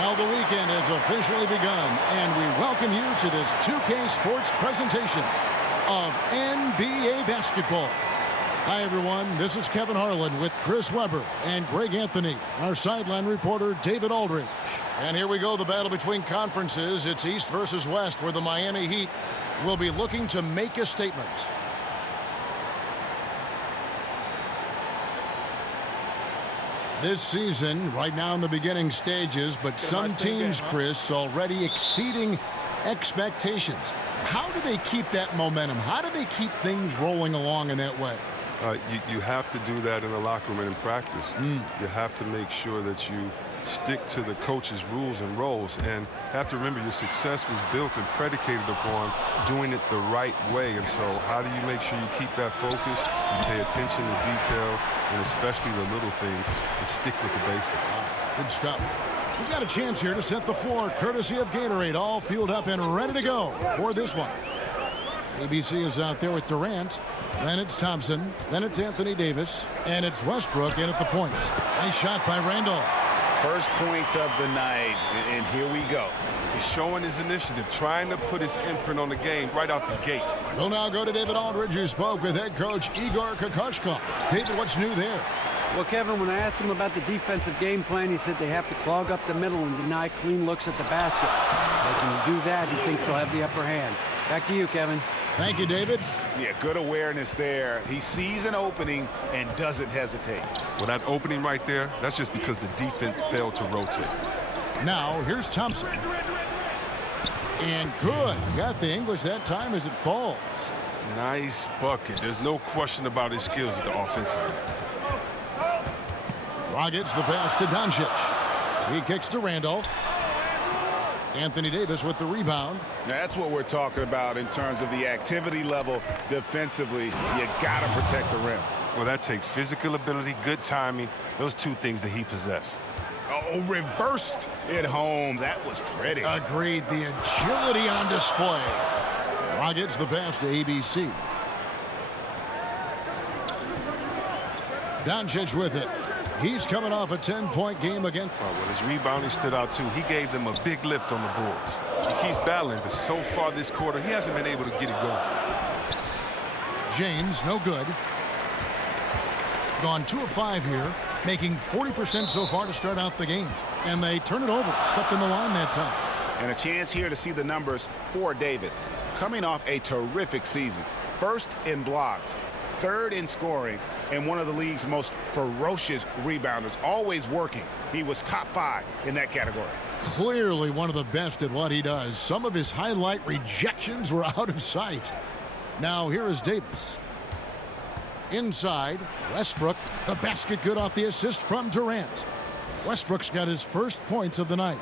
Well, the weekend has officially begun, and we welcome you to this 2K Sports presentation of NBA basketball. Hi, everyone. This is Kevin Harlan with Chris Webber and Greg Anthony, our sideline reporter, David Aldridge. And here we go, the battle between conferences. It's East versus West, where the Miami Heat will be looking to make a statement. This season, right now in the beginning stages, but some teams, Chris, already exceeding expectations. How do they keep that momentum? How do they keep things rolling along in that way? You have to do that in the locker room and in practice. You have to make sure that you stick to the coach's rules and roles, and have to remember your success was built and predicated upon doing it the right way. And so how do you make sure you keep that focus, you pay attention to details, and especially the little things, and stick with the basics? Good stuff. We've got a chance here to set the floor, courtesy of Gatorade, all fueled up and ready to go for this one. ABC is out there with Durant. Then it's Thompson. Then it's Anthony Davis. And it's Westbrook in at the point. Nice shot by Randolph. First points of the night, and here we go. He's showing his initiative, trying to put his imprint on the game right out the gate. We'll now go to David Aldridge, who spoke with head coach Igor Kokoshkov. David, what's new there? Well, Kevin, when I asked him about the defensive game plan, he said they have to clog up the middle and deny clean looks at the basket. If they can do that, he thinks they'll have the upper hand. Back to you, Kevin. Thank you, David. Yeah, good awareness there. He sees an opening and doesn't hesitate. Well, that opening right there, that's just because the defense failed to rotate. Now, here's Thompson. And good. Got the English that time as it falls. Nice bucket. There's no question about his skills at the offensive end. Rockets the pass to Doncic. He kicks to Randolph. Anthony Davis with the rebound. That's what we're talking about in terms of the activity level defensively. You got to protect the rim. Well, that takes physical ability, good timing, those two things that he possesses. Oh, reversed it home. That was pretty. Agreed. The agility on display. Rockets the pass to ABC. Doncic with it. He's coming off a 10-point game again. Well, his rebounding stood out, too. He gave them a big lift on the boards. He keeps battling, but so far this quarter, he hasn't been able to get it going. James, no good. Gone 2 of 5 here, making 40% so far to start out the game. And they turn it over. Stepped in the line that time. And a chance here to see the numbers for Davis. Coming off a terrific season. First in blocks, third in scoring, and one of the league's most ferocious rebounders, always working. He was top 5 in that category. Clearly one of the best at what he does. Some of his highlight rejections were out of sight. Now here is Davis. Inside, Westbrook. The basket good off the assist from Durant. Westbrook's got his first points of the night.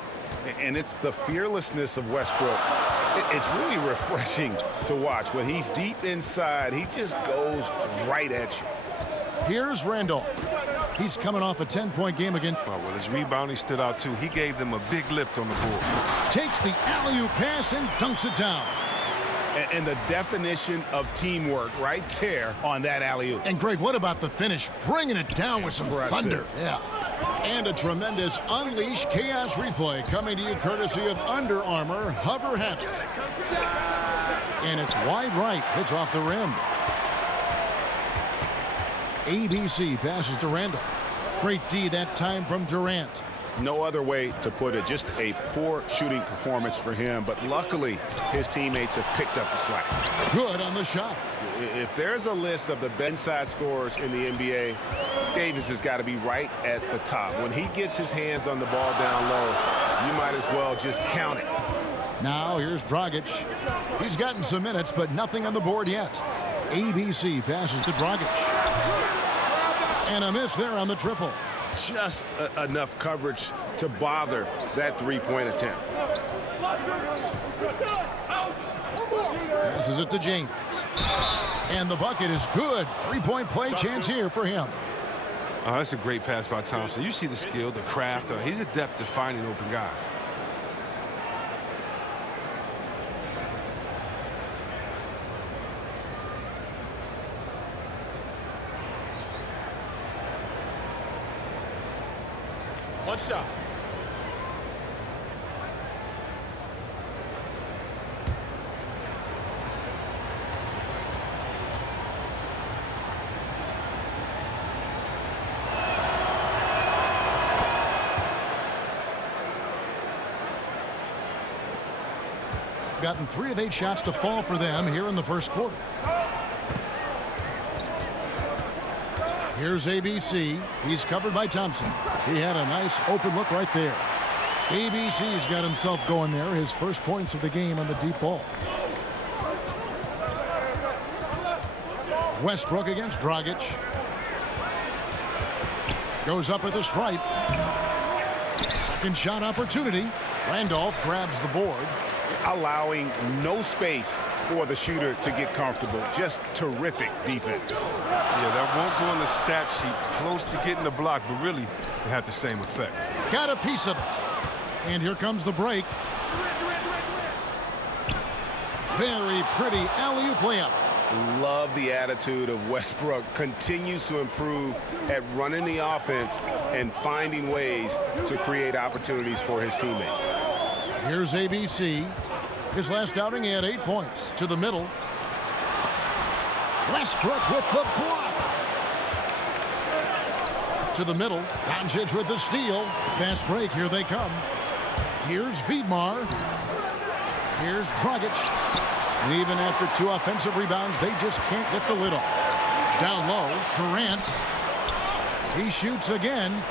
And it's the fearlessness of Westbrook. It's really refreshing to watch. When he's deep inside, he just goes right at you. Here's Randolph. He's coming off a 10-point game again. Well, his rebounding stood out, too. He gave them a big lift on the board. Takes the alley-oop pass and dunks it down. And the definition of teamwork right there on that alley-oop. And, Greg, what about the finish? Bringing it down with some thunder. Yeah. And a tremendous Unleash Chaos replay coming to you courtesy of Under Armour Hover Habit. And it's wide right. Hits off the rim. ABC passes to Randolph. Great D that time from Durant. No other way to put it. Just a poor shooting performance for him. But luckily, his teammates have picked up the slack. Good on the shot. If there's a list of the bench-side scorers in the NBA, Davis has got to be right at the top. When he gets his hands on the ball down low, you might as well just count it. Now here's Dragic. He's gotten some minutes, but nothing on the board yet. ABC passes to Dragic. And a miss there on the triple. Just enough coverage to bother that three-point attempt. Passes it to James. And the bucket is good. Three-point play chance here for him. Oh, that's a great pass by Thompson. You see the skill, the craft. He's adept at finding open guys. One shot. gotten 3 of 8 shots to fall for them here in the first quarter. Here's ABC. He's covered by Thompson. He had a nice open look right there. ABC's got himself going there. His first points of the game on the deep ball. Westbrook against Dragic. Goes up at the stripe. Second shot opportunity. Randolph grabs the board. Allowing no space for the shooter to get comfortable. Just terrific defense. Yeah, that won't go on the stat sheet. Close to getting the block, but really it had the same effect. Got a piece of it. And here comes the break. Very pretty alley-oop layup. Love the attitude of Westbrook. Continues to improve at running the offense and finding ways to create opportunities for his teammates. Here's ABC. His last outing, he had 8 points. To the middle. Westbrook with the block. To the middle. Doncic with the steal. Fast break. Here they come. Here's Vidmar. Here's Dragic. And even after 2 offensive rebounds, they just can't get the lid off. Down low, Durant. He shoots again.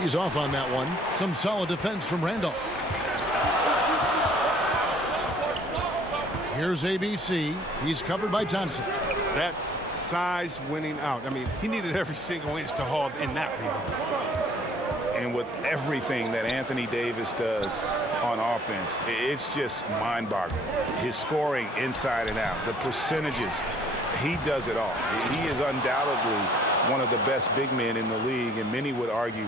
He's off on that one. Some solid defense from Randolph. Here's ABC. He's covered by Thompson. That's size winning out. I mean, he needed every single inch to haul in that rebound. And with everything that Anthony Davis does on offense, it's just mind-boggling. His scoring inside and out, the percentages, he does it all. He is undoubtedly one of the best big men in the league, and many would argue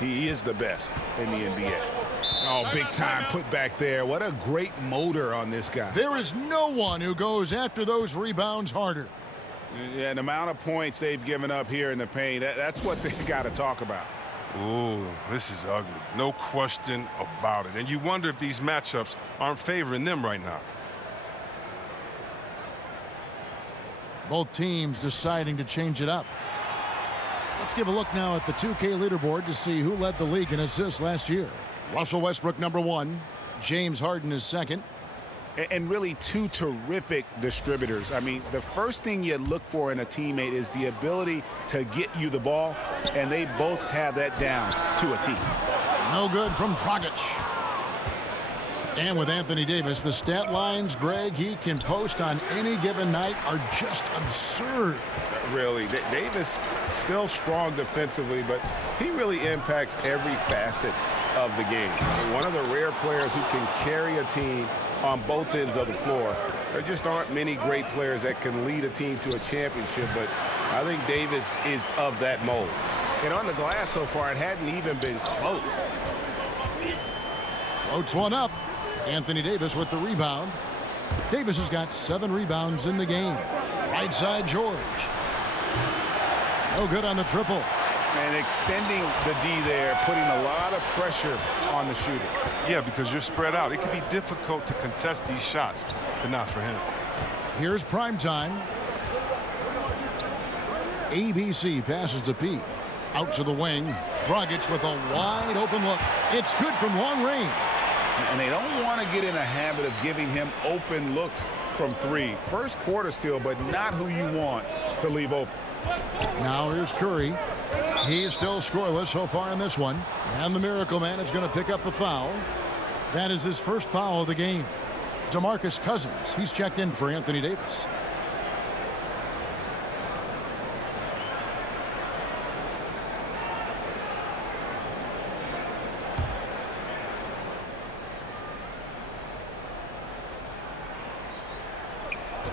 he is the best in the NBA. Oh, big time put back there. What a great motor on this guy. There is no one who goes after those rebounds harder. Yeah, the amount of points they've given up here in the paint, that's what they got to talk about. Ooh, this is ugly. No question about it. And you wonder if these matchups aren't favoring them right now. Both teams deciding to change it up. Let's give a look now at the 2K leaderboard to see who led the league in assists last year. Russell Westbrook, #1. James Harden is second. And really 2 terrific distributors. I mean, the first thing you look for in a teammate is the ability to get you the ball, and they both have that down to a T. No good from Dragic. And with Anthony Davis, the stat lines, Greg, he can post on any given night are just absurd. Really, Davis still strong defensively, but he really impacts every facet of the game. One of the rare players who can carry a team on both ends of the floor. There just aren't many great players that can lead a team to a championship, but I think Davis is of that mold. And on the glass so far, it hadn't even been close. Floats one up. Anthony Davis with the rebound. Davis has got 7 rebounds in the game. Right side, George. No good on the triple. And extending the D there, putting a lot of pressure on the shooter. Yeah, because you're spread out. It can be difficult to contest these shots, but not for him. Here's prime time. ABC passes to P. Out to the wing. Dragic with a wide open look. It's good from long range. And they don't want to get in a habit of giving him open looks from 3. First quarter still, but not who you want to leave open. Now here's Curry. He's still scoreless so far in this one. And the Miracle Man is going to pick up the foul. That is his first foul of the game. DeMarcus Cousins, he's checked in for Anthony Davis.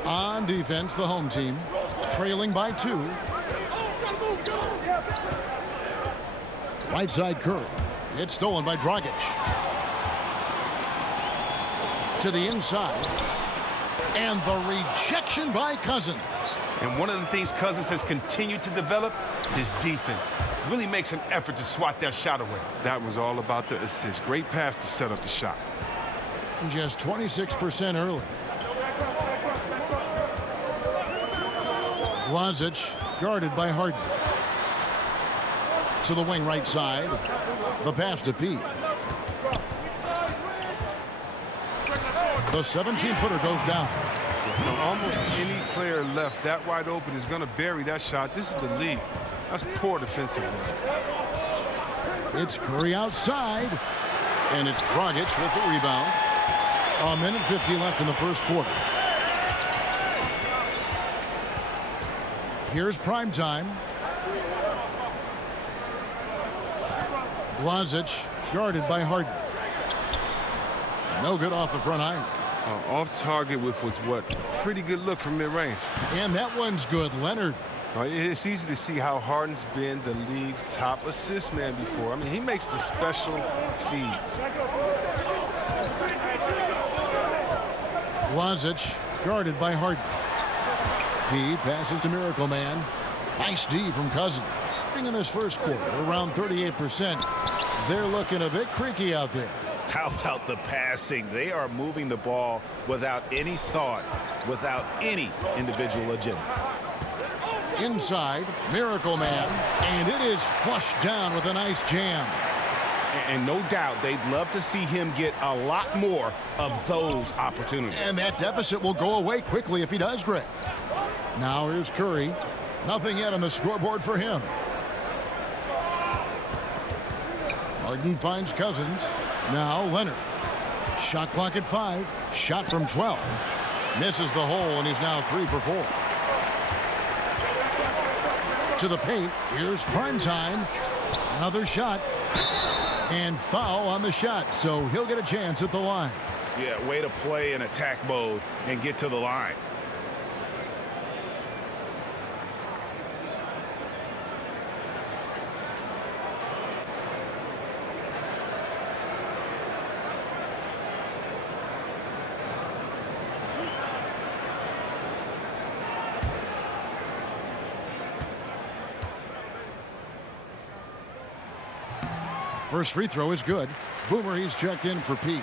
On defense, the home team, trailing by 2. Right side, Curry. It's stolen by Dragic. To the inside. And the rejection by Cousins. And one of the things Cousins has continued to develop is defense. Really makes an effort to swat that shot away. That was all about the assist. Great pass to set up the shot. Just 26% early. Lazic guarded by Harden. To the wing right side. The pass to Pete. The 17-footer goes down. Now, almost any player left that wide open is going to bury that shot. This is the league. That's poor defensive work. It's Curry outside, and it's Dragic with the rebound. A minute 50 left in the first quarter. Here's prime time. Dragic guarded by Harden. No good off the front iron. Off target with what's what? Pretty good look from mid-range. And that one's good. Leonard. It's easy to see how Harden's been the league's top assist man before. I mean, he makes the special feeds. Dragic guarded by Harden. He passes to Miracle Man. Nice D from Cousins. In this first quarter, around 38%. They're looking a bit creaky out there. How about the passing? They are moving the ball without any thought, without any individual agendas. Inside, Miracle Man, and it is flushed down with a nice jam. And no doubt they'd love to see him get a lot more of those opportunities. And that deficit will go away quickly if he does, Greg. Now here's Curry. Nothing yet on the scoreboard for him. Harden finds Cousins. Now Leonard. Shot clock at 5. Shot from 12. Misses the hole, and he's now 3 for 4. To the paint. Here's prime time. Another shot. And foul on the shot, so he'll get a chance at the line. Yeah, way to play in attack mode and get to the line. First free throw is good. Boomer, he's checked in for P.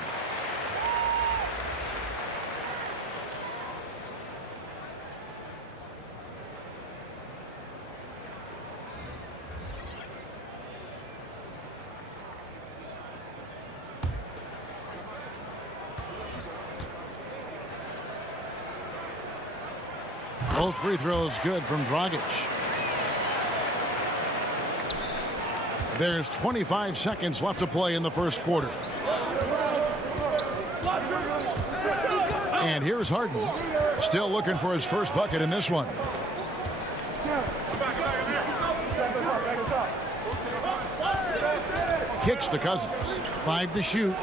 Both free throws good from Dragic. There's 25 seconds left to play in the first quarter. And here's Harden. Still looking for his first bucket in this one. Kicks to Cousins. 5 to shoot.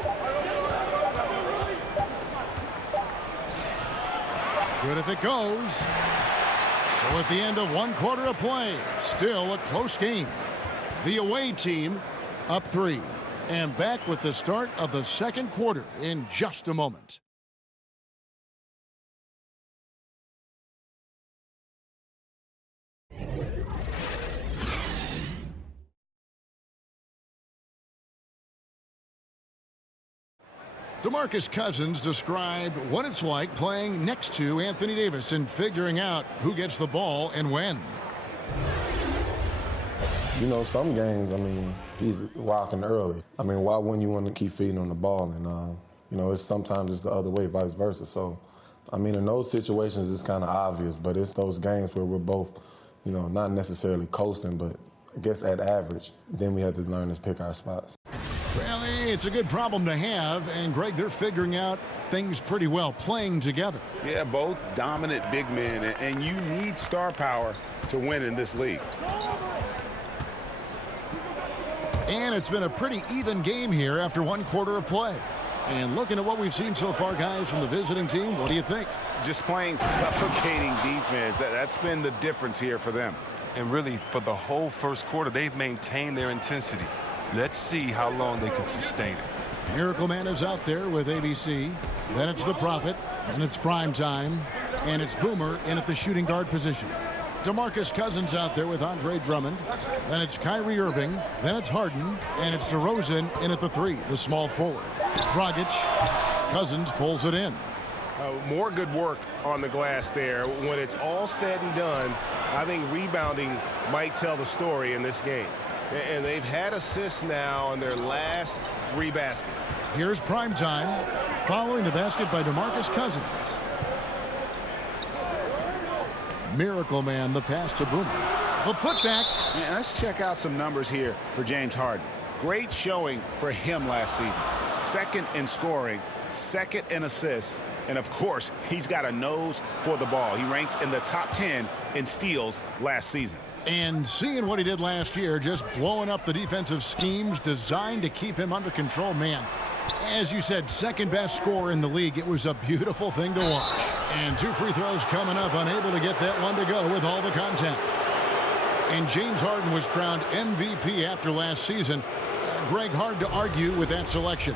Good if it goes. So at the end of one quarter of play, still a close game. The away team up 3. And back with the start of the second quarter in just a moment. DeMarcus Cousins described what it's like playing next to Anthony Davis and figuring out who gets the ball and when. You know, some games, I mean, he's rocking early. I mean, why wouldn't you want to keep feeding on the ball? And, you know, sometimes it's the other way, vice versa. So, I mean, in those situations, it's kind of obvious, but it's those games where we're both, you know, not necessarily coasting, but I guess at average. Then we have to learn to pick our spots. Really, it's a good problem to have, and Greg, they're figuring out things pretty well, playing together. Yeah, both dominant big men, and you need star power to win in this league. And it's been a pretty even game here after one quarter of play. And looking at what we've seen so far, guys, from the visiting team, what do you think? Just playing suffocating defense. That's been the difference here for them. And really, for the whole first quarter, they've maintained their intensity. Let's see how long they can sustain it. Miracle Man is out there with ABC. Then it's the Prophet. Then it's prime time. And it's Boomer in at the shooting guard position. DeMarcus Cousins out there with Andre Drummond. Then it's Kyrie Irving. Then it's Harden. And it's DeRozan in at the 3, the small forward. Dragic. Cousins pulls it in. More good work on the glass there. When it's all said and done, I think rebounding might tell the story in this game. And they've had assists now in their last 3 baskets. Here's prime time. following the basket by DeMarcus Cousins. Miracle Man, the pass to Boomer. The putback. Man, let's check out some numbers here for James Harden. Great showing for him last season. Second in scoring, second in assists, and of course, he's got a nose for the ball. He ranked in the top 10 in steals last season. And seeing what he did last year, just blowing up the defensive schemes designed to keep him under control, man. As you said, second best scorer in the league. It was a beautiful thing to watch. And 2 free throws coming up, unable to get that one to go with all the contact. And James Harden was crowned MVP after last season. Greg, hard to argue with that selection.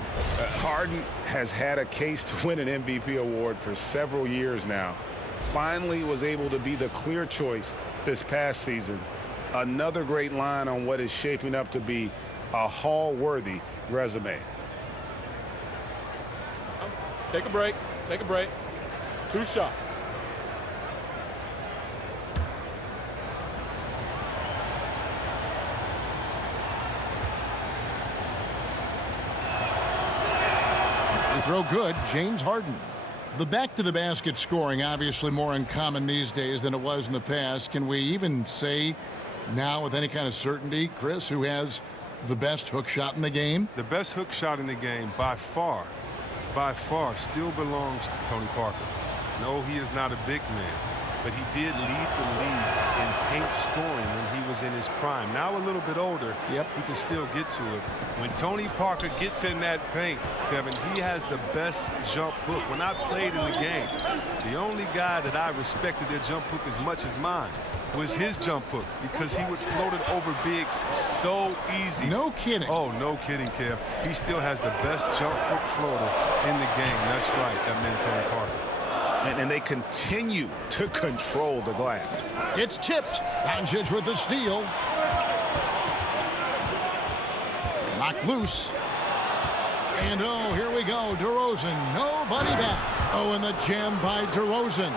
Harden has had a case to win an MVP award for several years now. Finally was able to be the clear choice this past season. Another great line on what is shaping up to be a Hall-worthy resume. Take a break. Take a break. 2 shots. Throw good, James Harden. The back-to-the-basket scoring obviously more uncommon these days than it was in the past. Can we even say now with any kind of certainty, Chris, who has the best hook shot in the game? The best hook shot in the game by far, still belongs to Tony Parker. No, he is not a big man, but he did lead the league in paint scoring when he was in his prime. Now a little bit older, he can still get to it. When Tony Parker gets in that paint, Kevin, he has the best jump hook. When I played in the game, the only guy that I respected their jump hook as much as mine was his jump hook because he would float it over bigs so easy. No kidding. Oh, no kidding, Kev. He still has the best jump hook floater in the game. That's right, that man Tony Parker. And they continue to control the glass. It's tipped. Doncic with the steal. Knocked loose. And oh, here we go. DeRozan, nobody back. Oh, and the jam by DeRozan.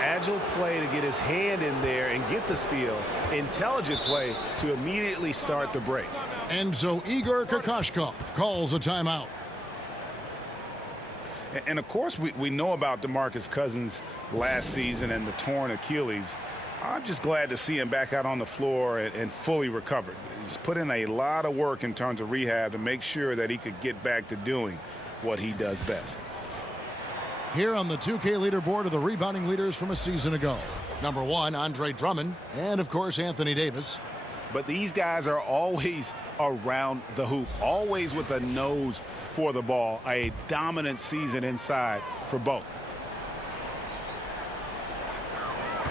Agile play to get his hand in there and get the steal. Intelligent play to immediately start the break. And so Igor Kokoshkov calls a timeout. And of course, we know about DeMarcus Cousins last season and the torn Achilles. I'm just glad to see him back out on the floor and fully recovered. He's put in a lot of work in terms of rehab to make sure that he could get back to doing what he does best. Here on the 2K leaderboard are the rebounding leaders from a season ago. Number 1, Andre Drummond, and of course, Anthony Davis. But these guys are always around the hoop, always with a nose for the ball. A dominant season inside for both.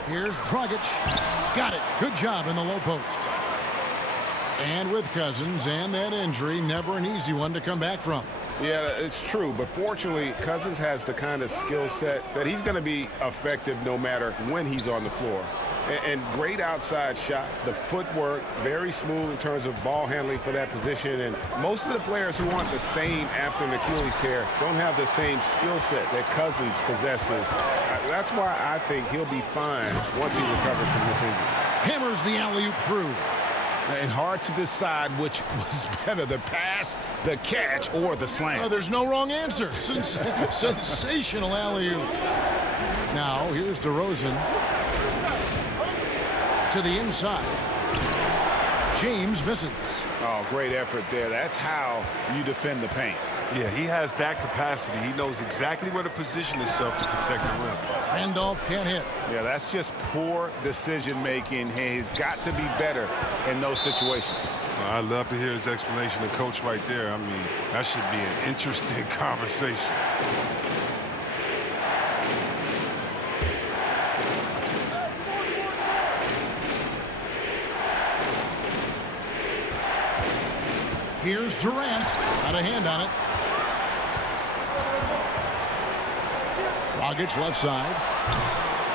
Here's Dragic. Got it. Good job in the low post. And with Cousins and that injury, never an easy one to come back from. Yeah, it's true. But fortunately, Cousins has the kind of skill set that he's going to be effective no matter when he's on the floor. And great outside shot. The footwork, very smooth in terms of ball handling for that position. And most of the players who aren't the same after an Achilles tear don't have the same skill set that Cousins possesses. That's why I think he'll be fine once he recovers from this injury. Hammers the alley-oop through. And hard to decide which was better, the pass, the catch, or the slam. Oh, there's no wrong answer. Sensational alley-oop. Now, here's DeRozan. To the inside. James misses. Oh, great effort there. That's how you defend the paint. Yeah, he has that capacity. He knows exactly where to position himself to protect the rim. Randolph can't hit. Yeah, that's just poor decision-making. He's got to be better in those situations. Well, I'd love to hear his explanation of coach right there. I mean, that should be an interesting conversation. Here's Durant. Got a hand on it. Dragic left side.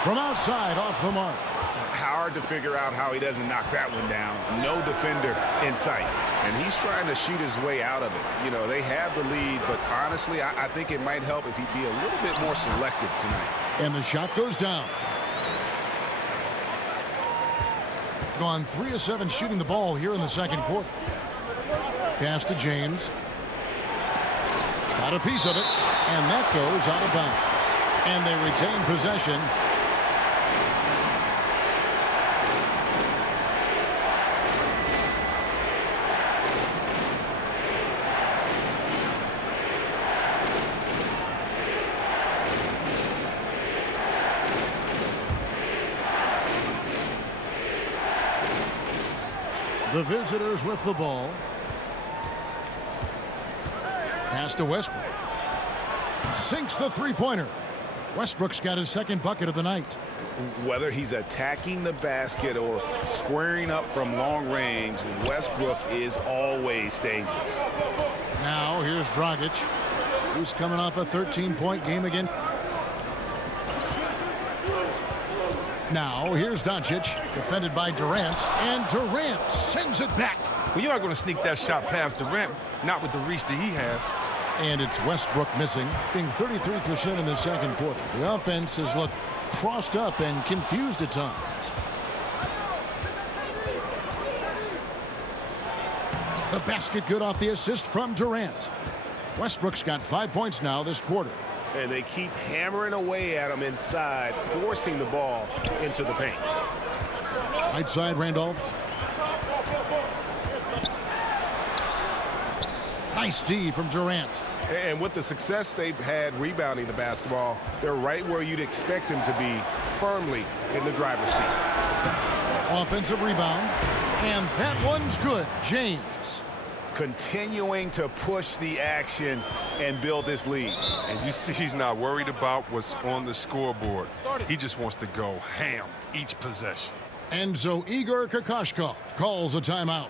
From outside, off the mark. Hard to figure out how he doesn't knock that one down. No defender in sight. And he's trying to shoot his way out of it. You know, they have the lead, but honestly, I think it might help if he'd be a little bit more selective tonight. And the shot goes down. Gone 3 of 7 shooting the ball here in the second quarter. Pass to James. Got a piece of it, and that goes out of bounds. And they retain possession. The visitors with the ball. Pass to Westbrook. Sinks the three-pointer. Westbrook's got his second bucket of the night. Whether he's attacking the basket or squaring up from long range, Westbrook is always dangerous. Now here's Dragic, who's coming off a 13-point game again. Now here's Doncic, defended by Durant, and Durant sends it back. Well, you aren't going to sneak that shot past Durant, not with the reach that he has. And it's Westbrook missing, being 33% in the second quarter. The offense has looked crossed up and confused at times. The basket good off the assist from Durant. Westbrook's got 5 points now this quarter. And they keep hammering away at him inside, forcing the ball into the paint. Right side, Randolph. Nice D from Durant. And with the success they've had rebounding the basketball, they're right where you'd expect them to be, firmly in the driver's seat. Offensive rebound. And that one's good. James. Continuing to push the action and build this lead. And you see he's not worried about what's on the scoreboard. He just wants to go ham each possession. And so Igor Kokoshkov calls a timeout.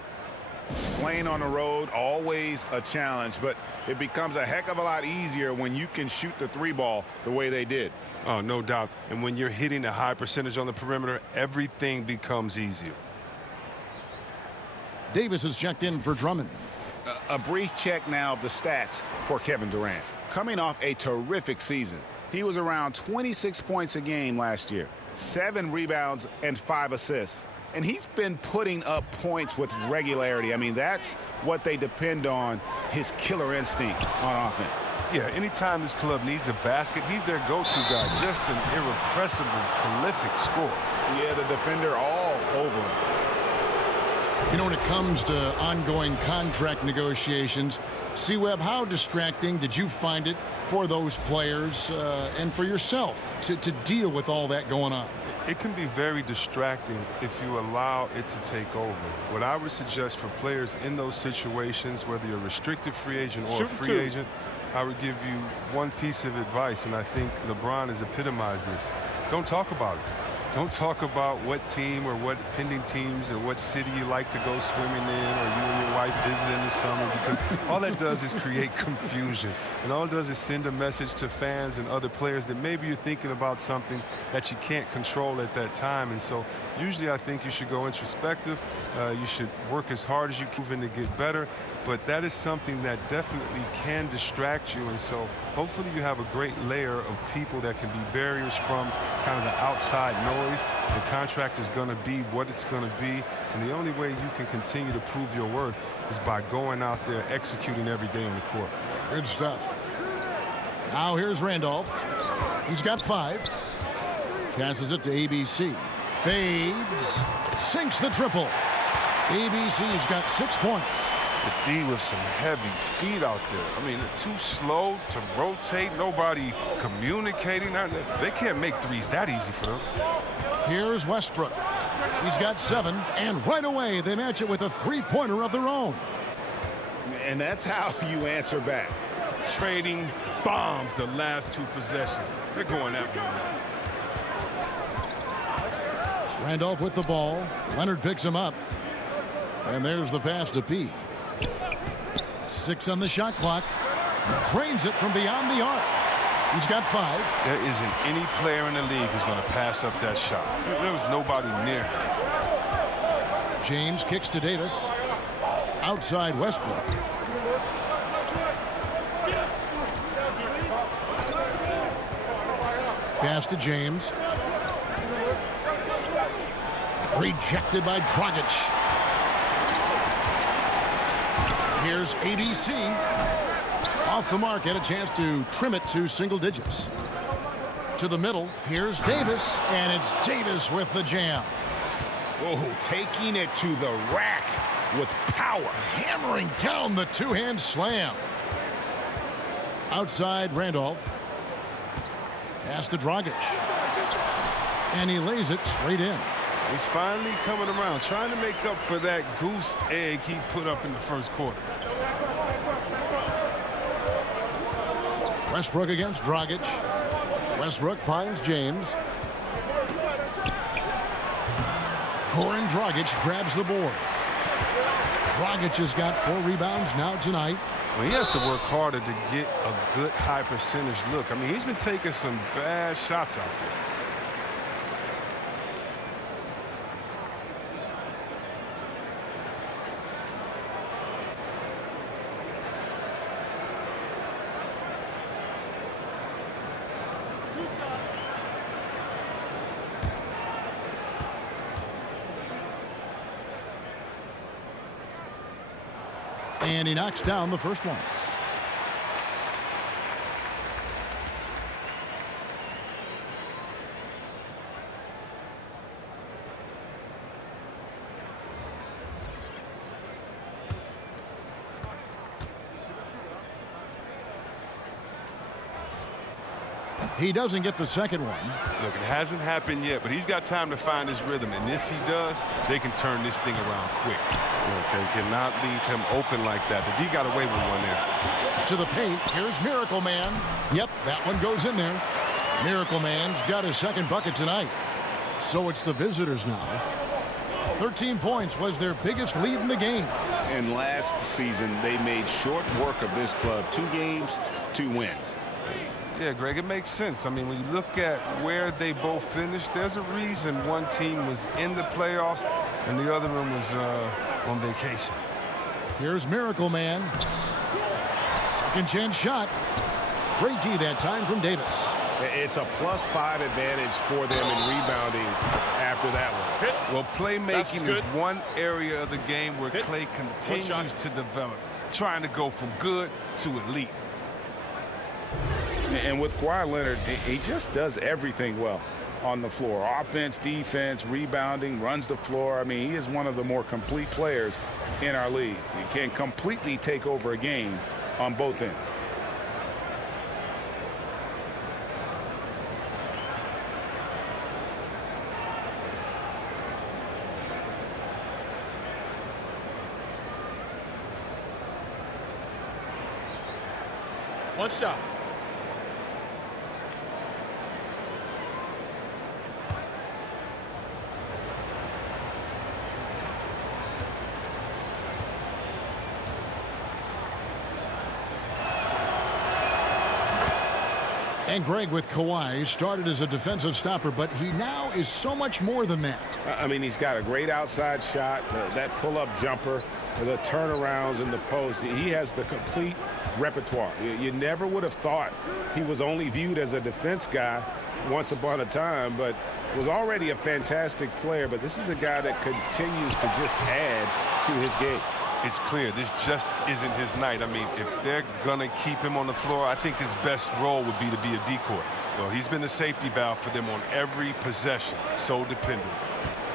Playing on the road, always a challenge, but it becomes a heck of a lot easier when you can shoot the three ball the way they did. Oh, no doubt. And when you're hitting a high percentage on the perimeter, everything becomes easier. Davis is checked in for Drummond. A brief check now of the stats for Kevin Durant. Coming off a terrific season, he was around 26 points a game last year, 7 rebounds and 5 assists. And he's been putting up points with regularity. I mean, that's what they depend on, his killer instinct on offense. Yeah, anytime this club needs a basket, he's their go-to guy. Just an irrepressible, prolific scorer. Yeah, the defender all over him. You know, when it comes to ongoing contract negotiations, C-Web, how distracting did you find it for those players and for yourself to deal with all that going on? It can be very distracting if you allow it to take over. What I would suggest for players in those situations, whether you're a restricted free agent or a free agent, I would give you one piece of advice, and I think LeBron has epitomized this. Don't talk about it. Don't talk about what team or what pending teams or what city you like to go swimming in, or you and your wife visit in the summer, because all that does is create confusion. And all it does is send a message to fans and other players that maybe you're thinking about something that you can't control at that time. And so usually I think you should go introspective. You should work as hard as you can to get better. But that is something that definitely can distract you. And so hopefully you have a great layer of people that can be barriers from kind of the outside noise. The contract is going to be what it's going to be. And the only way you can continue to prove your worth is by going out there, executing every day on the court. Good stuff. Now here's Randolph. He's got 5. Passes it to ABC. Fades. Sinks the triple. ABC's got 6 points. The D with some heavy feet out there. I mean, they're too slow to rotate. Nobody communicating. They can't make threes that easy for them. Here's Westbrook. He's got 7, and right away they match it with a three-pointer of their own. And that's how you answer back. Trading bombs the last 2 possessions. They're going that way. Randolph with the ball. Leonard picks him up. And there's the pass to P. 6 on the shot clock. Drains it from beyond the arc. He's got 5. There isn't any player in the league who's going to pass up that shot. There was nobody near him. James kicks to Davis. Outside Westbrook. Pass to James. Rejected by Dragic. Here's ABC. Off the mark, had a chance to trim it to single digits. To the middle, here's Davis, and it's Davis with the jam. Oh, taking it to the rack with power. Hammering down the two-hand slam. Outside Randolph. Pass to Dragic. And he lays it straight in. He's finally coming around, trying to make up for that goose egg he put up in the first quarter. Westbrook against Dragic. Westbrook finds James. Goran Dragic grabs the board. Dragic has got 4 rebounds now tonight. Well, he has to work harder to get a good high percentage look. I mean, he's been taking some bad shots out there. And he knocks down the first one. He doesn't get the second one. Look, it hasn't happened yet, but he's got time to find his rhythm. And if he does, they can turn this thing around quick. Look, they cannot leave him open like that. The D got away with one there. To the paint, here's Miracle Man. Yep, that one goes in there. Miracle Man's got his second bucket tonight. So it's the visitors now. 13 points was their biggest lead in the game. And last season, they made short work of this club. 2 games, 2 wins. Yeah, Greg, it makes sense. I mean, when you look at where they both finished, there's a reason one team was in the playoffs and the other one was on vacation. Here's Miracle Man. Second chance shot. Great D that time from Davis. It's a +5 advantage for them in rebounding after that one. Well, playmaking is one area of the game where Clay continues shot. to develop, trying to go from good to elite. And with Kawhi Leonard, he just does everything well on the floor. Offense, defense, rebounding, runs the floor. I mean, he is one of the more complete players in our league. He can completely take over a game on both ends. One shot. And Greg, with Kawhi, started as a defensive stopper, but he now is so much more than that. I mean, he's got a great outside shot, that pull-up jumper, the turnarounds in the post. He has the complete repertoire. You never would have thought he was only viewed as a defense guy once upon a time, but was already a fantastic player. But this is a guy that continues to just add to his game. It's clear this just isn't his night. I mean, if they're going to keep him on the floor, I think his best role would be to be a decoy. Well, he's been the safety valve for them on every possession. So dependable.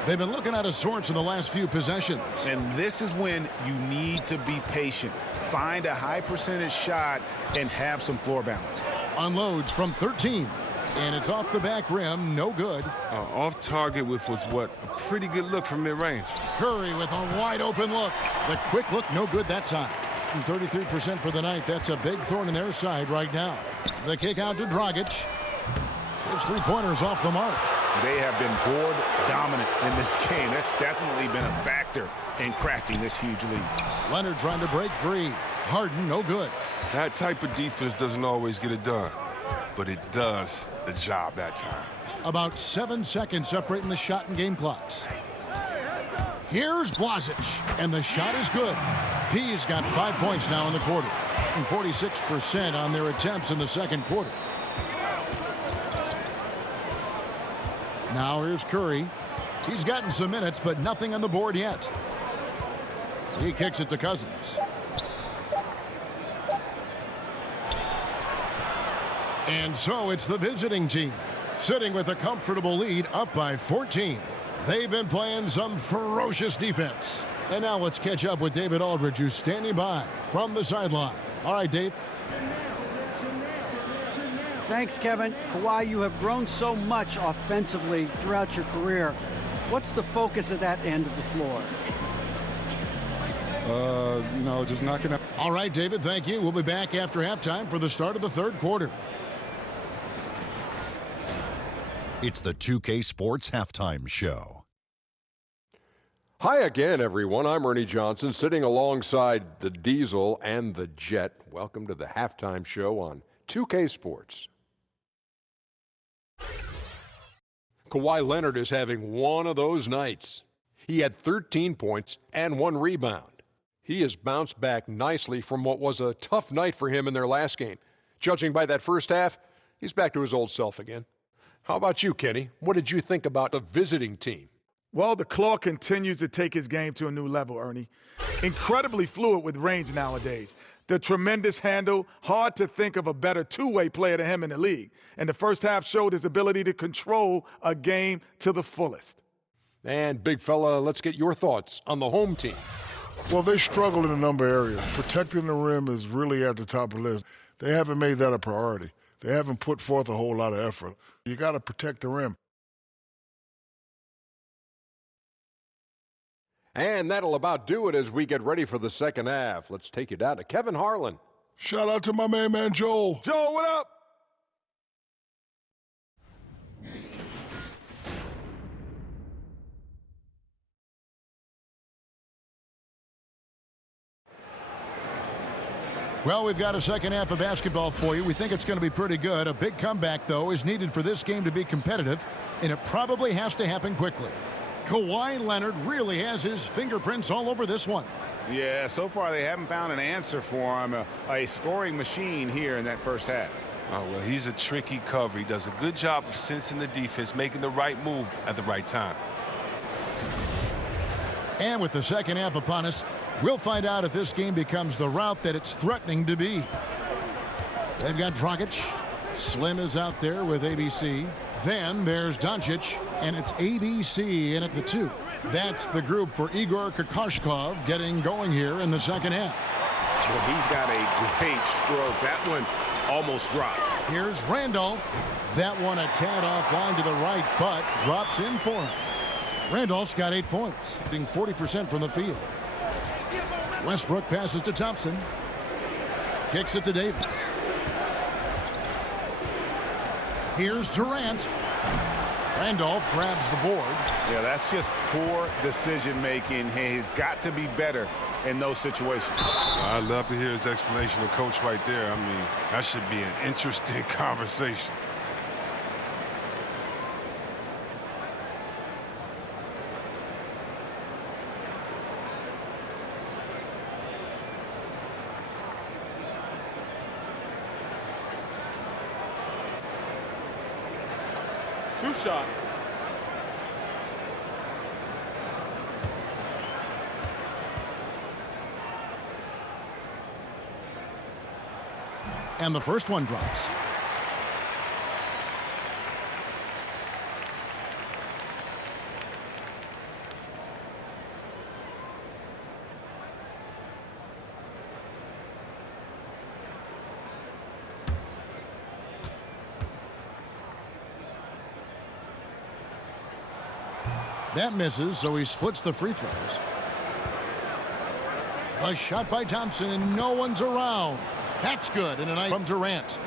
They've been looking out of sorts in the last few possessions. And this is when you need to be patient. Find a high percentage shot and have some floor balance. Unloads from 13. And it's off the back rim, no good. Off target with what's a pretty good look from mid-range. Curry with a wide open look. The quick look, no good that time. And 33% for the night. That's a big thorn in their side right now. The kick out to Dragic. His 3-pointers off the mark. They have been board dominant in this game. That's definitely been a factor in crafting this huge lead. Leonard trying to break free. Harden, no good. That type of defense doesn't always get it done, but it does the job that time. About 7 seconds separating the shot and game clocks. Here's Blasic, and the shot is good. P's got 5 points now in the quarter, and 46% on their attempts in the second quarter. Now here's Curry. He's gotten some minutes, but nothing on the board yet. He kicks it to Cousins. And so it's the visiting team, sitting with a comfortable lead up by 14. They've been playing some ferocious defense. And now let's catch up with David Aldridge, who's standing by from the sideline. All right, Dave. Thanks, Kevin. Kawhi, you have grown so much offensively throughout your career. What's the focus at that end of the floor? Just knocking out. All right, David, thank you. We'll be back after halftime for the start of the third quarter. It's the 2K Sports Halftime Show. Hi again, everyone. I'm Ernie Johnson, sitting alongside the Diesel and the Jet. Welcome to the halftime show on 2K Sports. Kawhi Leonard is having one of those nights. He had 13 points and 1 rebound. He has bounced back nicely from what was a tough night for him in their last game. Judging by that first half, he's back to his old self again. How about you, Kenny? What did you think about the visiting team? Well, the Claw continues to take his game to a new level, Ernie. Incredibly fluid with range nowadays. The tremendous handle, hard to think of a better two-way player than him in the league. And the first half showed his ability to control a game to the fullest. And, big fella, let's get your thoughts on the home team. Well, they struggle in a number of areas. Protecting the rim is really at the top of the list. They haven't made that a priority. They haven't put forth a whole lot of effort. You got to protect the rim. And that'll about do it as we get ready for the second half. Let's take you down to Kevin Harlan. Shout out to my man Joel. Joel, what up? Well, we've got a second half of basketball for you. We think it's going to be pretty good. A big comeback, though, is needed for this game to be competitive, and it probably has to happen quickly. Kawhi Leonard really has his fingerprints all over this one. Yeah, so far they haven't found an answer for him. A scoring machine here in that first half. Oh, well, he's a tricky cover. He does a good job of sensing the defense, making the right move at the right time. And with the second half upon us, we'll find out if this game becomes the route that it's threatening to be. They've got Dragic. Slim is out there with ABC. Then there's Doncic, and it's ABC in at the 2. That's the group for Igor Kokoshkov getting going here in the second half. Well, he's got a great stroke. That one almost dropped. Here's Randolph. That one a tad offline to the right, but drops in for him. Randolph's got 8 points, hitting 40% from the field. Westbrook passes to Thompson. Kicks it to Davis. Here's Durant. Randolph grabs the board. Yeah, that's just poor decision-making. He's got to be better in those situations. I'd love to hear his explanation of coach right there. I mean, that should be an interesting conversation. Two shots. And the first one drops. That misses, so he splits the free throws. A shot by Thompson, and no one's around. That's good, and a night from Durant.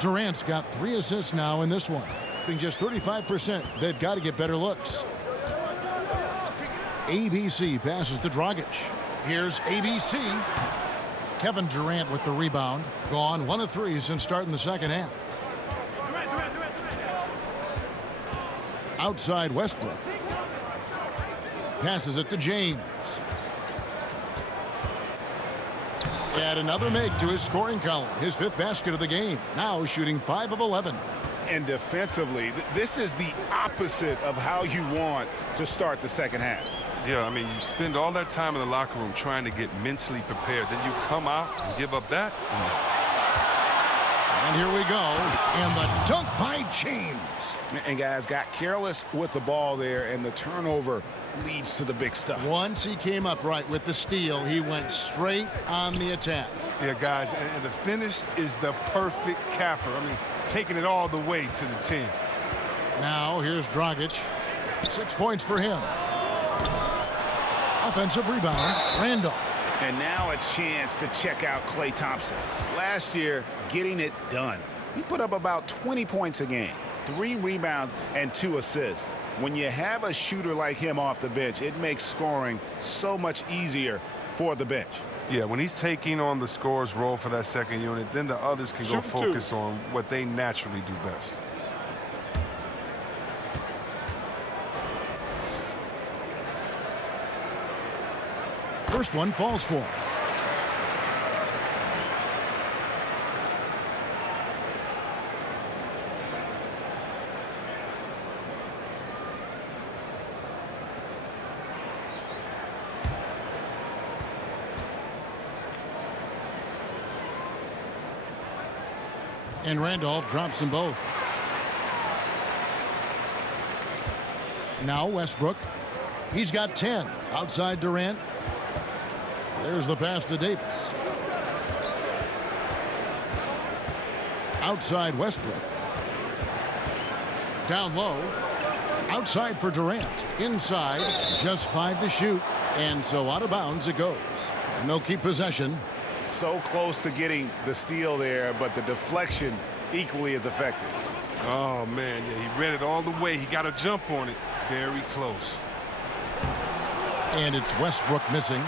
Durant's got 3 assists now in this one. Being just 35%, they've got to get better looks. ABC passes to Dragic. Here's ABC. Kevin Durant with the rebound. Gone 1 of 3 since starting the second half. Outside Westbrook. Passes it to James. Add another make to his scoring column. His 5th basket of the game. Now shooting 5 of 11. And defensively, this is the opposite of how you want to start the second half. Yeah, I mean, you spend all that time in the locker room trying to get mentally prepared. Then you come out and give up that. And here we go. And the dunk by James. And guys got careless with the ball there, and the turnover leads to the big stuff. Once he came up right with the steal, he went straight on the attack. Yeah, guys, and the finish is the perfect capper. I mean, taking it all the way to the 10. Now, here's Dragic. 6 points for him. Offensive rebound, Randolph. And now a chance to check out Klay Thompson. Last year, getting it done. He put up about 20 points a game, 3 rebounds, and 2 assists. When you have a shooter like him off the bench, it makes scoring so much easier for the bench. Yeah, when he's taking on the scorer's role for that second unit, then the others can go focus on what they naturally do best. First one falls for him. And Randolph drops them both. Now Westbrook. He's got 10. Outside Durant. There's the pass to Davis. Outside Westbrook. Down low. Outside for Durant. Inside. Just 5 to shoot. And so out of bounds it goes. And they'll keep possession. So close to getting the steal there, but the deflection equally as effective. Oh, man, yeah, he read it all the way. He got a jump on it. Very close. And it's Westbrook missing.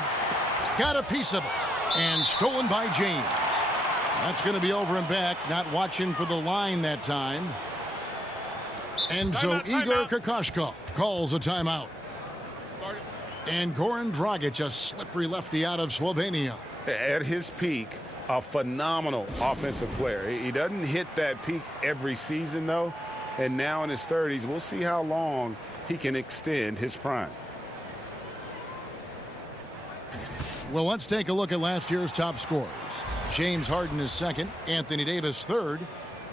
Got a piece of it. And stolen by James. That's going to be over and back. Not watching for the line that time. And so Igor Kokoshkov calls a timeout. And Goran Dragic, a slippery lefty out of Slovenia. At his peak, a phenomenal offensive player. He doesn't hit that peak every season, though. And now in his 30s, we'll see how long he can extend his prime. Well, let's take a look at last year's top scorers. James Harden is second, Anthony Davis third.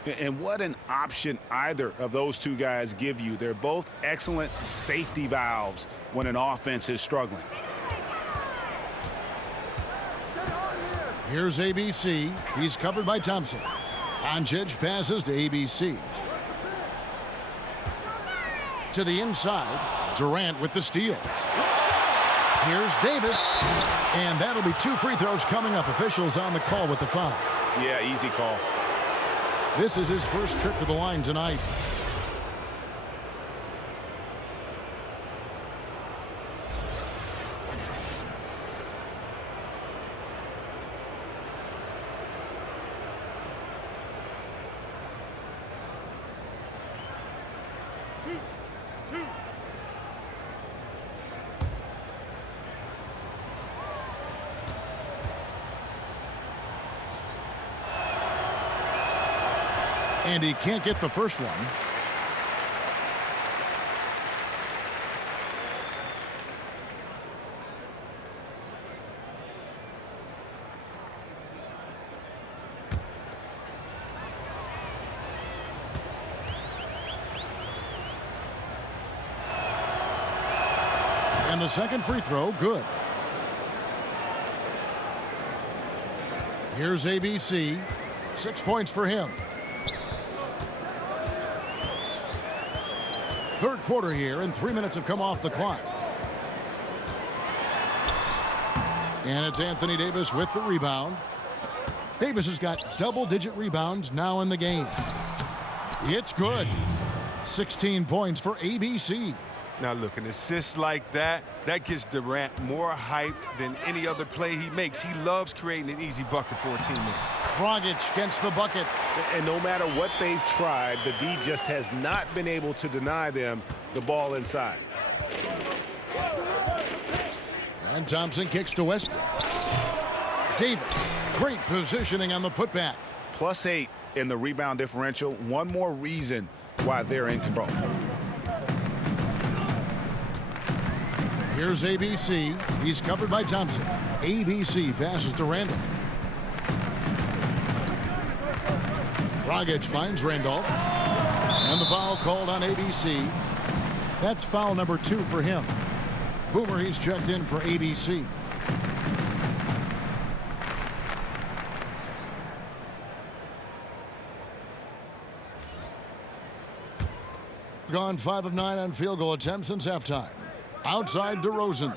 And what an option either of those two guys give you. They're both excellent safety valves when an offense is struggling. Here's ABC. He's covered by Thompson. Doncic passes to ABC. To the inside. Durant with the steal. Here's Davis. And that'll be 2 free throws coming up. Officials on the call with the foul. Yeah, easy call. This is his first trip to the line tonight. And he can't get the first one. And the second free throw, good. Here's ABC. 6 points for him. Third quarter here, and 3 minutes have come off the clock. And it's Anthony Davis with the rebound. Davis has got double-digit rebounds now in the game. It's good. 16 points for ABC. Now, look, an assist like that gets Durant more hyped than any other play he makes. He loves creating an easy bucket for a teammate. Dragic gets the bucket. And no matter what they've tried, the D just has not been able to deny them the ball inside. And Thompson kicks to Westbrook. Davis, great positioning on the putback. +8 in the rebound differential. One more reason why they're in control. Here's ABC. He's covered by Thompson. ABC passes to Randall. Dragic finds Randolph. And the foul called on ABC. That's foul number 2 for him. Boomer, he's checked in for ABC. Gone 5 of 9 on field goal attempts since halftime. Outside DeRozan.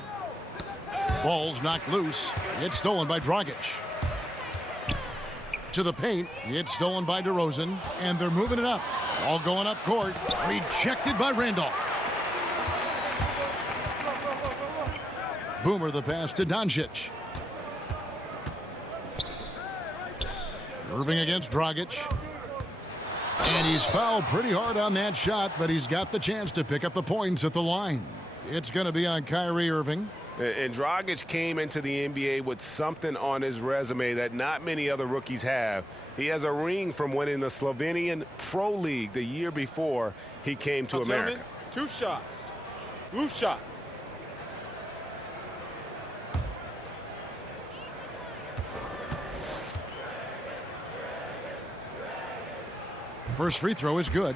Ball's knocked loose. It's stolen by Dragic. To the paint. It's stolen by DeRozan. And they're moving it up. All going up court. Rejected by Randolph. Boomer the pass to Doncic. Irving against Dragic. And he's fouled pretty hard on that shot, but he's got the chance to pick up the points at the line. It's going to be on Kyrie Irving. And Dragic came into the NBA with something on his resume that not many other rookies have. He has a ring from winning the Slovenian Pro League the year before he came to America. 2 shots. 2 shots. First free throw is good.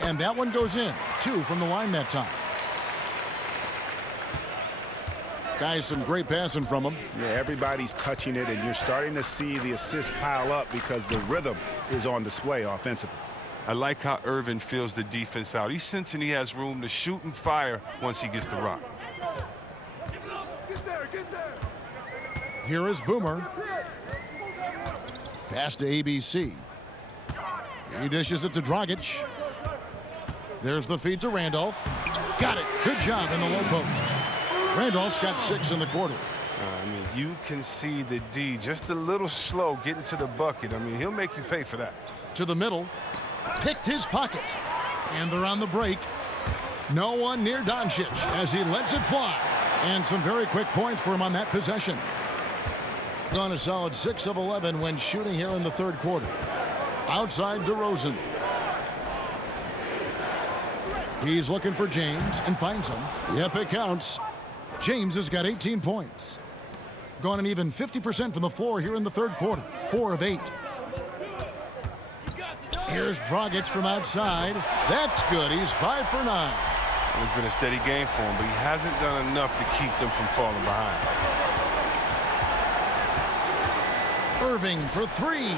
And that one goes in. 2 from the line that time. Guys, some great passing from him. Yeah, everybody's touching it, and you're starting to see the assists pile up because the rhythm is on display offensively. I like how Irvin fills the defense out. He's sensing he has room to shoot and fire once he gets the rock. Here is Boomer. Pass to ABC. He dishes it to Dragic. There's the feed to Randolph. Got it. Good job in the low post. Randolph's got 6 in the quarter. I mean, you can see the D just a little slow getting to the bucket. I mean, he'll make you pay for that. To the middle. Picked his pocket. And they're on the break. No one near Doncic as he lets it fly. And some very quick points for him on that possession. Gone a solid 6 of 11 when shooting here in the third quarter. Outside DeRozan. He's looking for James and finds him. Yep, it counts. James has got 18 points. Gone an even 50% from the floor here in the third quarter. 4 of 8. Here's Dragic from outside. That's good. He's 5 for 9. It's been a steady game for him, but he hasn't done enough to keep them from falling behind. Irving for 3.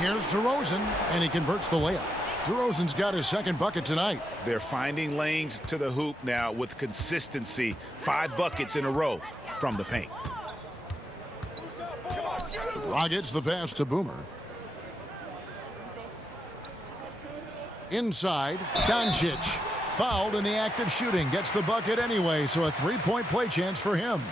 Here's DeRozan, and he converts the layup. DeRozan's got his second bucket tonight. They're finding lanes to the hoop now with consistency. 5 buckets in a row from the paint. Dragic the pass to Boomer. Inside, Doncic. Fouled in the act of shooting. Gets the bucket anyway, so a 3-point play chance for him.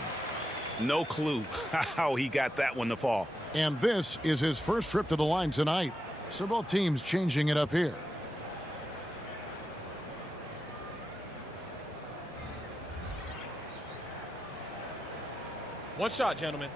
No clue how he got that one to fall. And this is his first trip to the line tonight. So both teams changing it up here. One shot, gentlemen.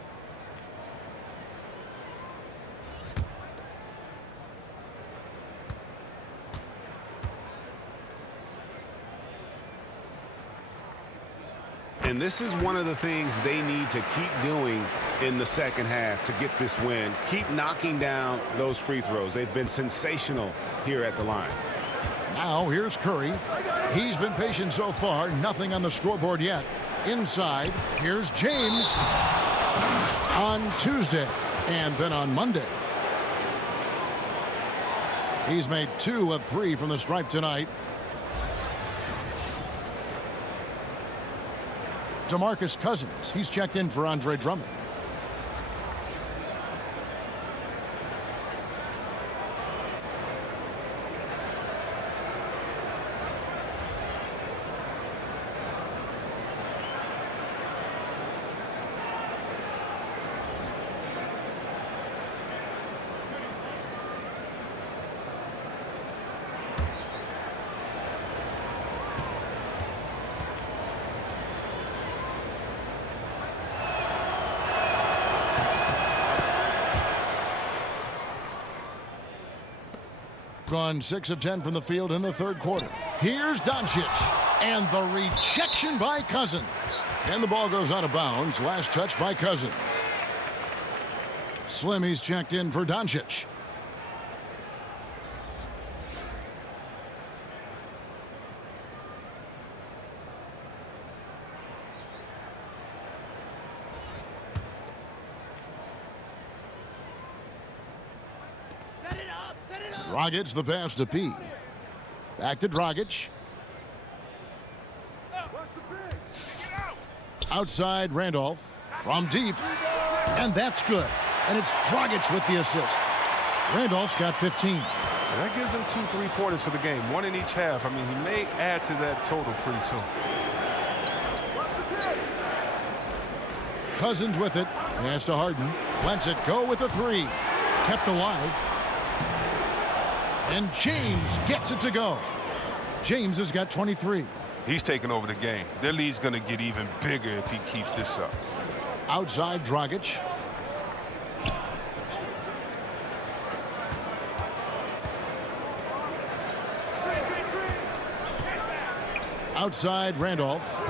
And this is one of the things they need to keep doing in the second half to get this win. Keep knocking down those free throws. They've been sensational here at the line. Now here's Curry. He's been patient so far. Nothing on the scoreboard yet. Inside, here's James on Tuesday and then on Monday. He's made 2 of 3 from the stripe tonight. DeMarcus Cousins. He's checked in for Andre Drummond. Gone 6 of 10 from the field in the third quarter. Here's Doncic. And the rejection by Cousins. And the ball goes out of bounds. Last touch by Cousins. Slimmy's checked in for Doncic. Dragic the pass to P. Back to Dragic. Outside Randolph from deep. And that's good. And it's Dragic with the assist. Randolph's got 15. And that gives him 2 3-pointers for the game, 1 in each half. I mean, he may add to that total pretty soon. Cousins with it. Pass to Harden. Lets it go with a 3. Kept alive. And James gets it to go. James has got 23. He's taking over the game. Their lead's going to get even bigger if he keeps this up. Outside Dragic. Outside Randolph.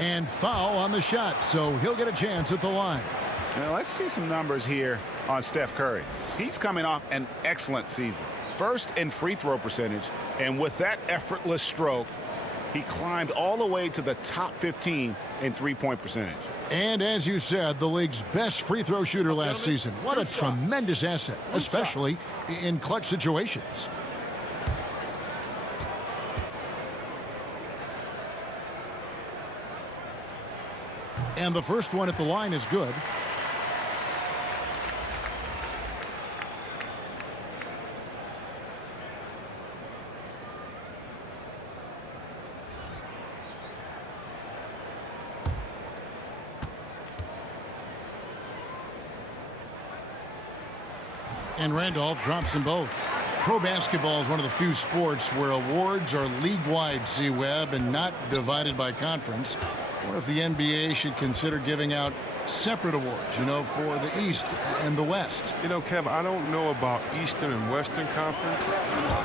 And foul on the shot, so he'll get a chance at the line. Now let's see some numbers here on Steph Curry. He's coming off an excellent season. First in free throw percentage, and with that effortless stroke, he climbed all the way to the top 15 in three-point percentage. And as you said, the league's best free throw shooter last season. What a tremendous asset, especially in clutch situations. And the first one at the line is good. And Randolph drops them both. Pro basketball is one of the few sports where awards are league-wide, C-Web, and not divided by conference. What if the NBA should consider giving out separate awards, you know, for the East and the West? You know, Kev, I don't know about Eastern and Western Conference,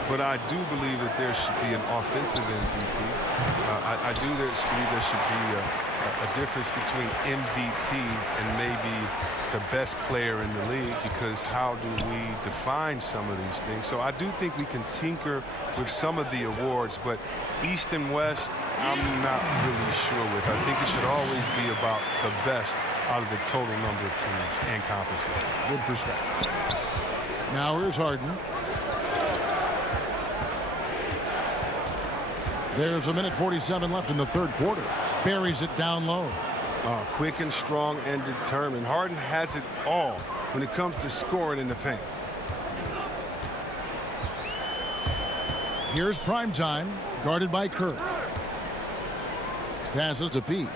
but I do believe that there should be an offensive MVP. I do believe there should be a difference between MVP and maybe the best player in the league, because how do we define some of these things? So I do think we can tinker with some of the awards, but East and West, I'm not really sure with. I think it should always be about the best out of the total number of teams and conferences. Good perspective. Now here's Harden. There's 1:47 left in the third quarter. Buries it down low. Quick and strong and determined. Harden has it all when it comes to scoring in the paint. Here's prime time, guarded by Kerr. Passes to P.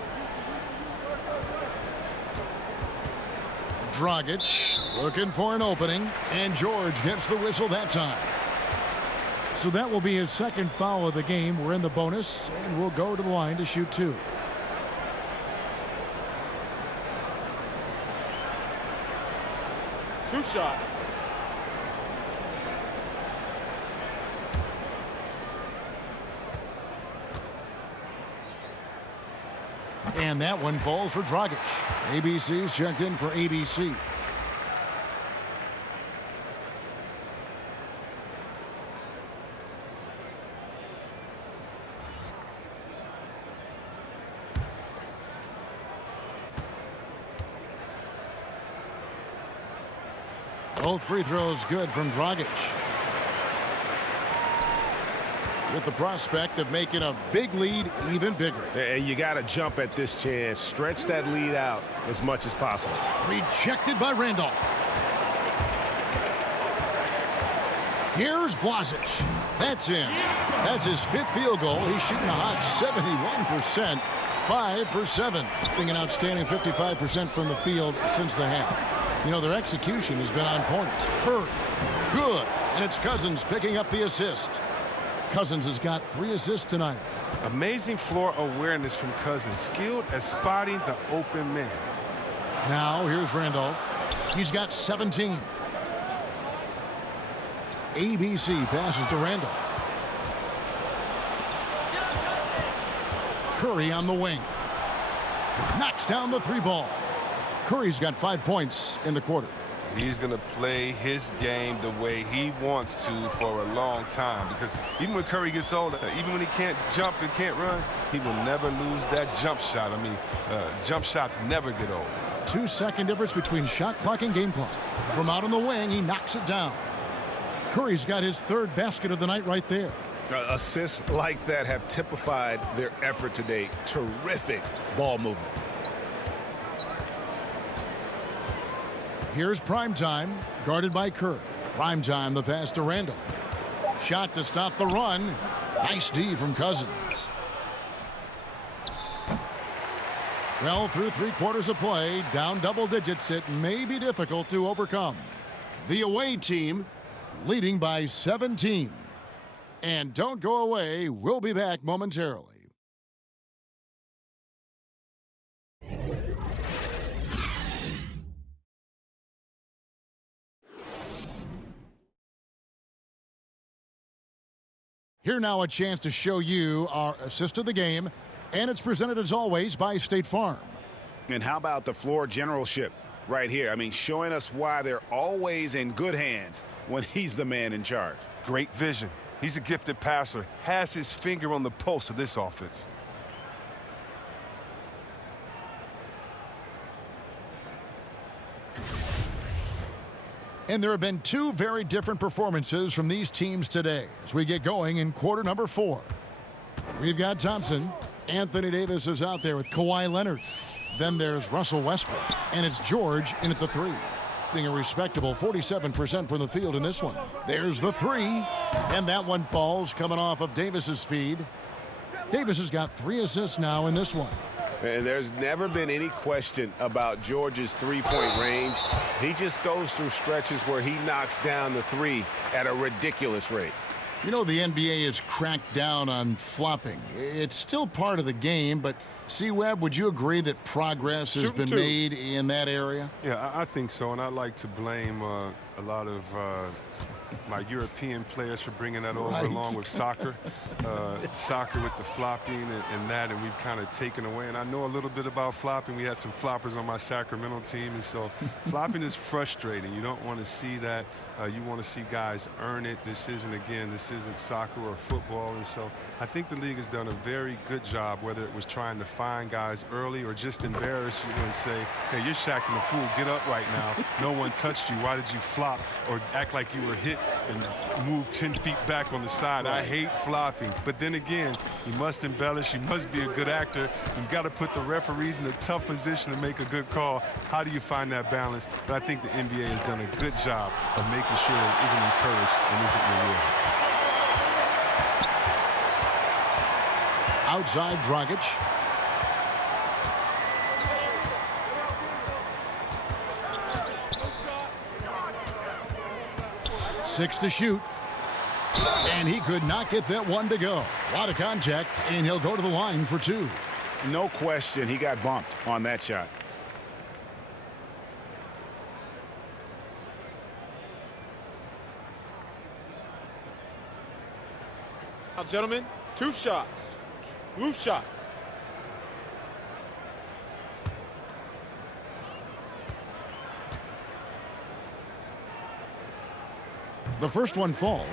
Dragic looking for an opening, and George gets the whistle that time. So that will be his second foul of the game. We're in the bonus, and we'll go to the line to shoot 2. Two shots. And that one falls for Dragic. ABC's checked in for ABC. Both free throws good from Dragic. With the prospect of making a big lead even bigger. And you got to jump at this chance. Stretch that lead out as much as possible. Rejected by Randolph. Here's Blasic. That's in. That's his 5th field goal. He's shooting a hot 71%. 5 for 7. Being an outstanding 55% from the field since the half. You know, their execution has been on point. Curry, good. And it's Cousins picking up the assist. Cousins has got 3 assists tonight. Amazing floor awareness from Cousins. Skilled at spotting the open man. Now, here's Randolph. He's got 17. ABC passes to Randolph. Curry on the wing. Knocks down the three ball. Curry's got 5 points in the quarter. He's going to play his game the way he wants to for a long time, because even when Curry gets older, even when he can't jump and can't run, he will never lose that jump shot. I mean, jump shots never get old. 2-second difference between shot clock and game clock. From out on the wing, he knocks it down. Curry's got his third basket of the night right there. Assists like that have typified their effort today. Terrific ball movement. Here's Primetime, guarded by Kerr. Primetime, the pass to Randolph. Shot to stop the run. Nice D from Cousins. Well, through 3 quarters of play, down double digits, it may be difficult to overcome. The away team leading by 17. And don't go away, we'll be back momentarily. Here now a chance to show you our assist of the game, and it's presented as always by State Farm. And how about the floor generalship right here? I mean, showing us why they're always in good hands when he's the man in charge. Great vision. He's a gifted passer, has his finger on the pulse of this offense. And there have been 2 very different performances from these teams today as we get going in quarter number 4. We've got Thompson. Anthony Davis is out there with Kawhi Leonard. Then there's Russell Westbrook. And it's George in at the 3. Being a respectable 47% from the field in this one. There's the 3. And that one falls coming off of Davis's feed. Davis has got 3 assists now in this one. And there's never been any question about George's three-point range. He just goes through stretches where he knocks down the 3 at a ridiculous rate. You know, the NBA has cracked down on flopping. It's still part of the game, but C-Webb, would you agree that progress has been made in that area? Yeah, I think so, and I'd like to blame a lot of my European players for bringing that over, along with soccer. Soccer with the flopping and that, and we've kind of taken away. And I know a little bit about flopping. We had some floppers on my Sacramento team, and so flopping is frustrating. You don't want to see that. You want to see guys earn it. This isn't soccer or football, and so I think the league has done a very good job, whether it was trying to find guys early or just embarrass you and say, hey, you're Shaqtin' a fool. Get up right now. No one touched you. Why did you flop or act like you were hit and move 10 feet back on the side? I hate flopping. But then again, you must embellish. You must be a good actor. You've got to put the referees in a tough position to make a good call. How do you find that balance? But I think the NBA has done a good job of making sure it isn't encouraged and isn't rewarded. Outside Dragic. Six to shoot. And he could not get that one to go. A lot of contact, and he'll go to the line for 2. No question, he got bumped on that shot. Now, gentlemen, 2 shots. 2 shots. The first one falls.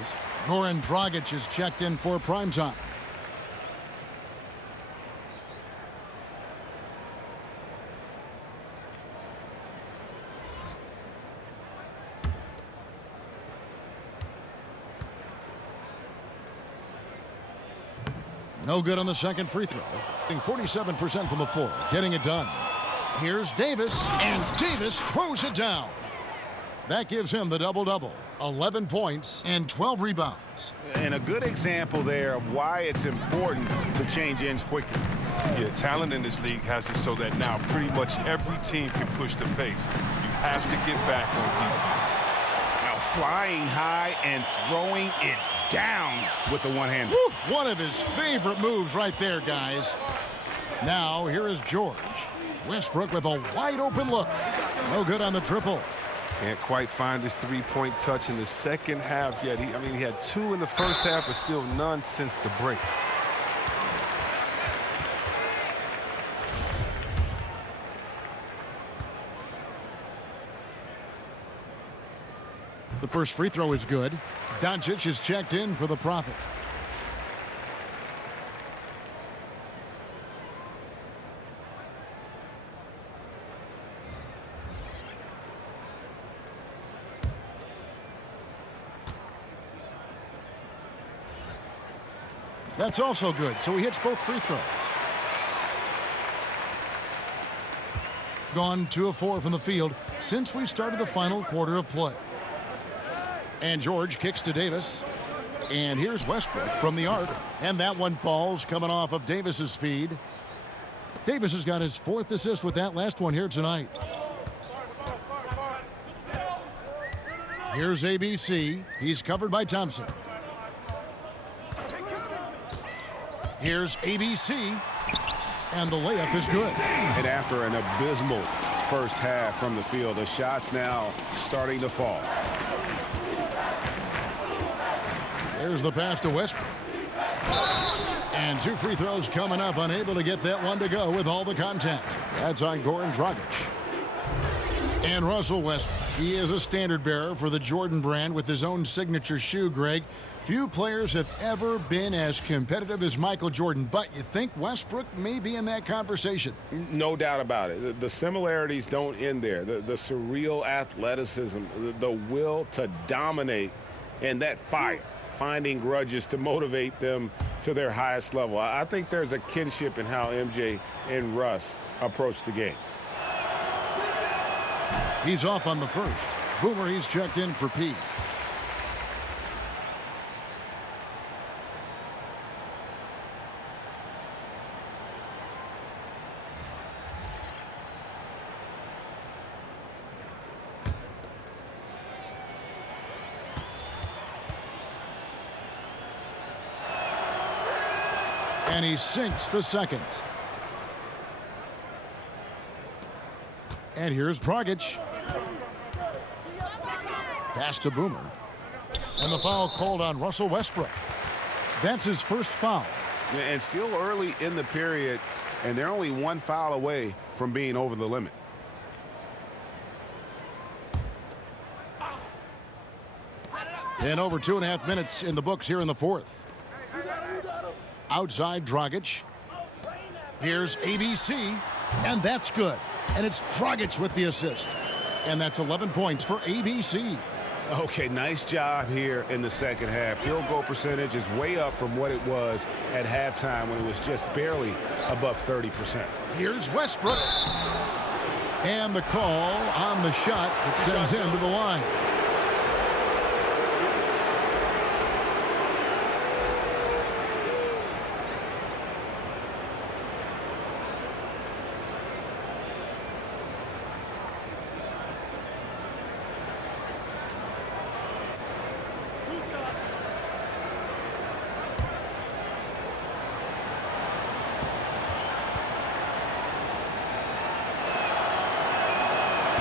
Goran Dragic is checked in for primetime. No good on the second free throw. 47% from the floor, getting it done. Here's Davis, and Davis throws it down. That gives him the double-double. 11 points and 12 rebounds. And a good example there of why it's important to change ends quickly. Yeah, talent in this league has it so that now pretty much every team can push the pace. You have to get back on defense. Now flying high and throwing it down with the one-hander. One of his favorite moves right there, guys. Now here is George. Westbrook with a wide open look. No good on the triple. Can't quite find his three-point touch in the second half yet. He had 2 in the first half, but still none since the break. The first free throw is good. Doncic is checked in for the Prophet. That's also good, so he hits both free throws. Gone 2 of 4 from the field since we started the final quarter of play. And George kicks to Davis. And here's Westbrook from the arc. And that one falls coming off of Davis's feed. Davis has got his 4th assist with that last one here tonight. Here's ABC. He's covered by Thompson. Here's ABC. And the layup is good. And after an abysmal first half from the field, the shots now starting to fall. There's the pass to Westbrook. And 2 free throws coming up, unable to get that one to go with all the contact. That's on Goran Dragic. And Russell Westbrook, he is a standard bearer for the Jordan brand with his own signature shoe, Greg. Few players have ever been as competitive as Michael Jordan, but you think Westbrook may be in that conversation. No doubt about it. The similarities don't end there. The surreal athleticism, the will to dominate, and that fire, finding grudges to motivate them to their highest level. I think there's a kinship in how MJ and Russ approach the game. He's off on the first. Boomer, he's checked in for P. And he sinks the second. And here's Dragic. Pass to Boomer. And the foul called on Russell Westbrook. That's his first foul. And still early in the period, and they're only 1 foul away from being over the limit. And over 2.5 minutes in the books here in the 4th. Outside Dragic. Here's ABC. And that's good. And it's Dragic with the assist. And that's 11 points for ABC. Okay, nice job here in the second half. Field goal percentage is way up from what it was at halftime when it was just barely above 30%. Here's Westbrook. And the call on the shot that sends him to the line.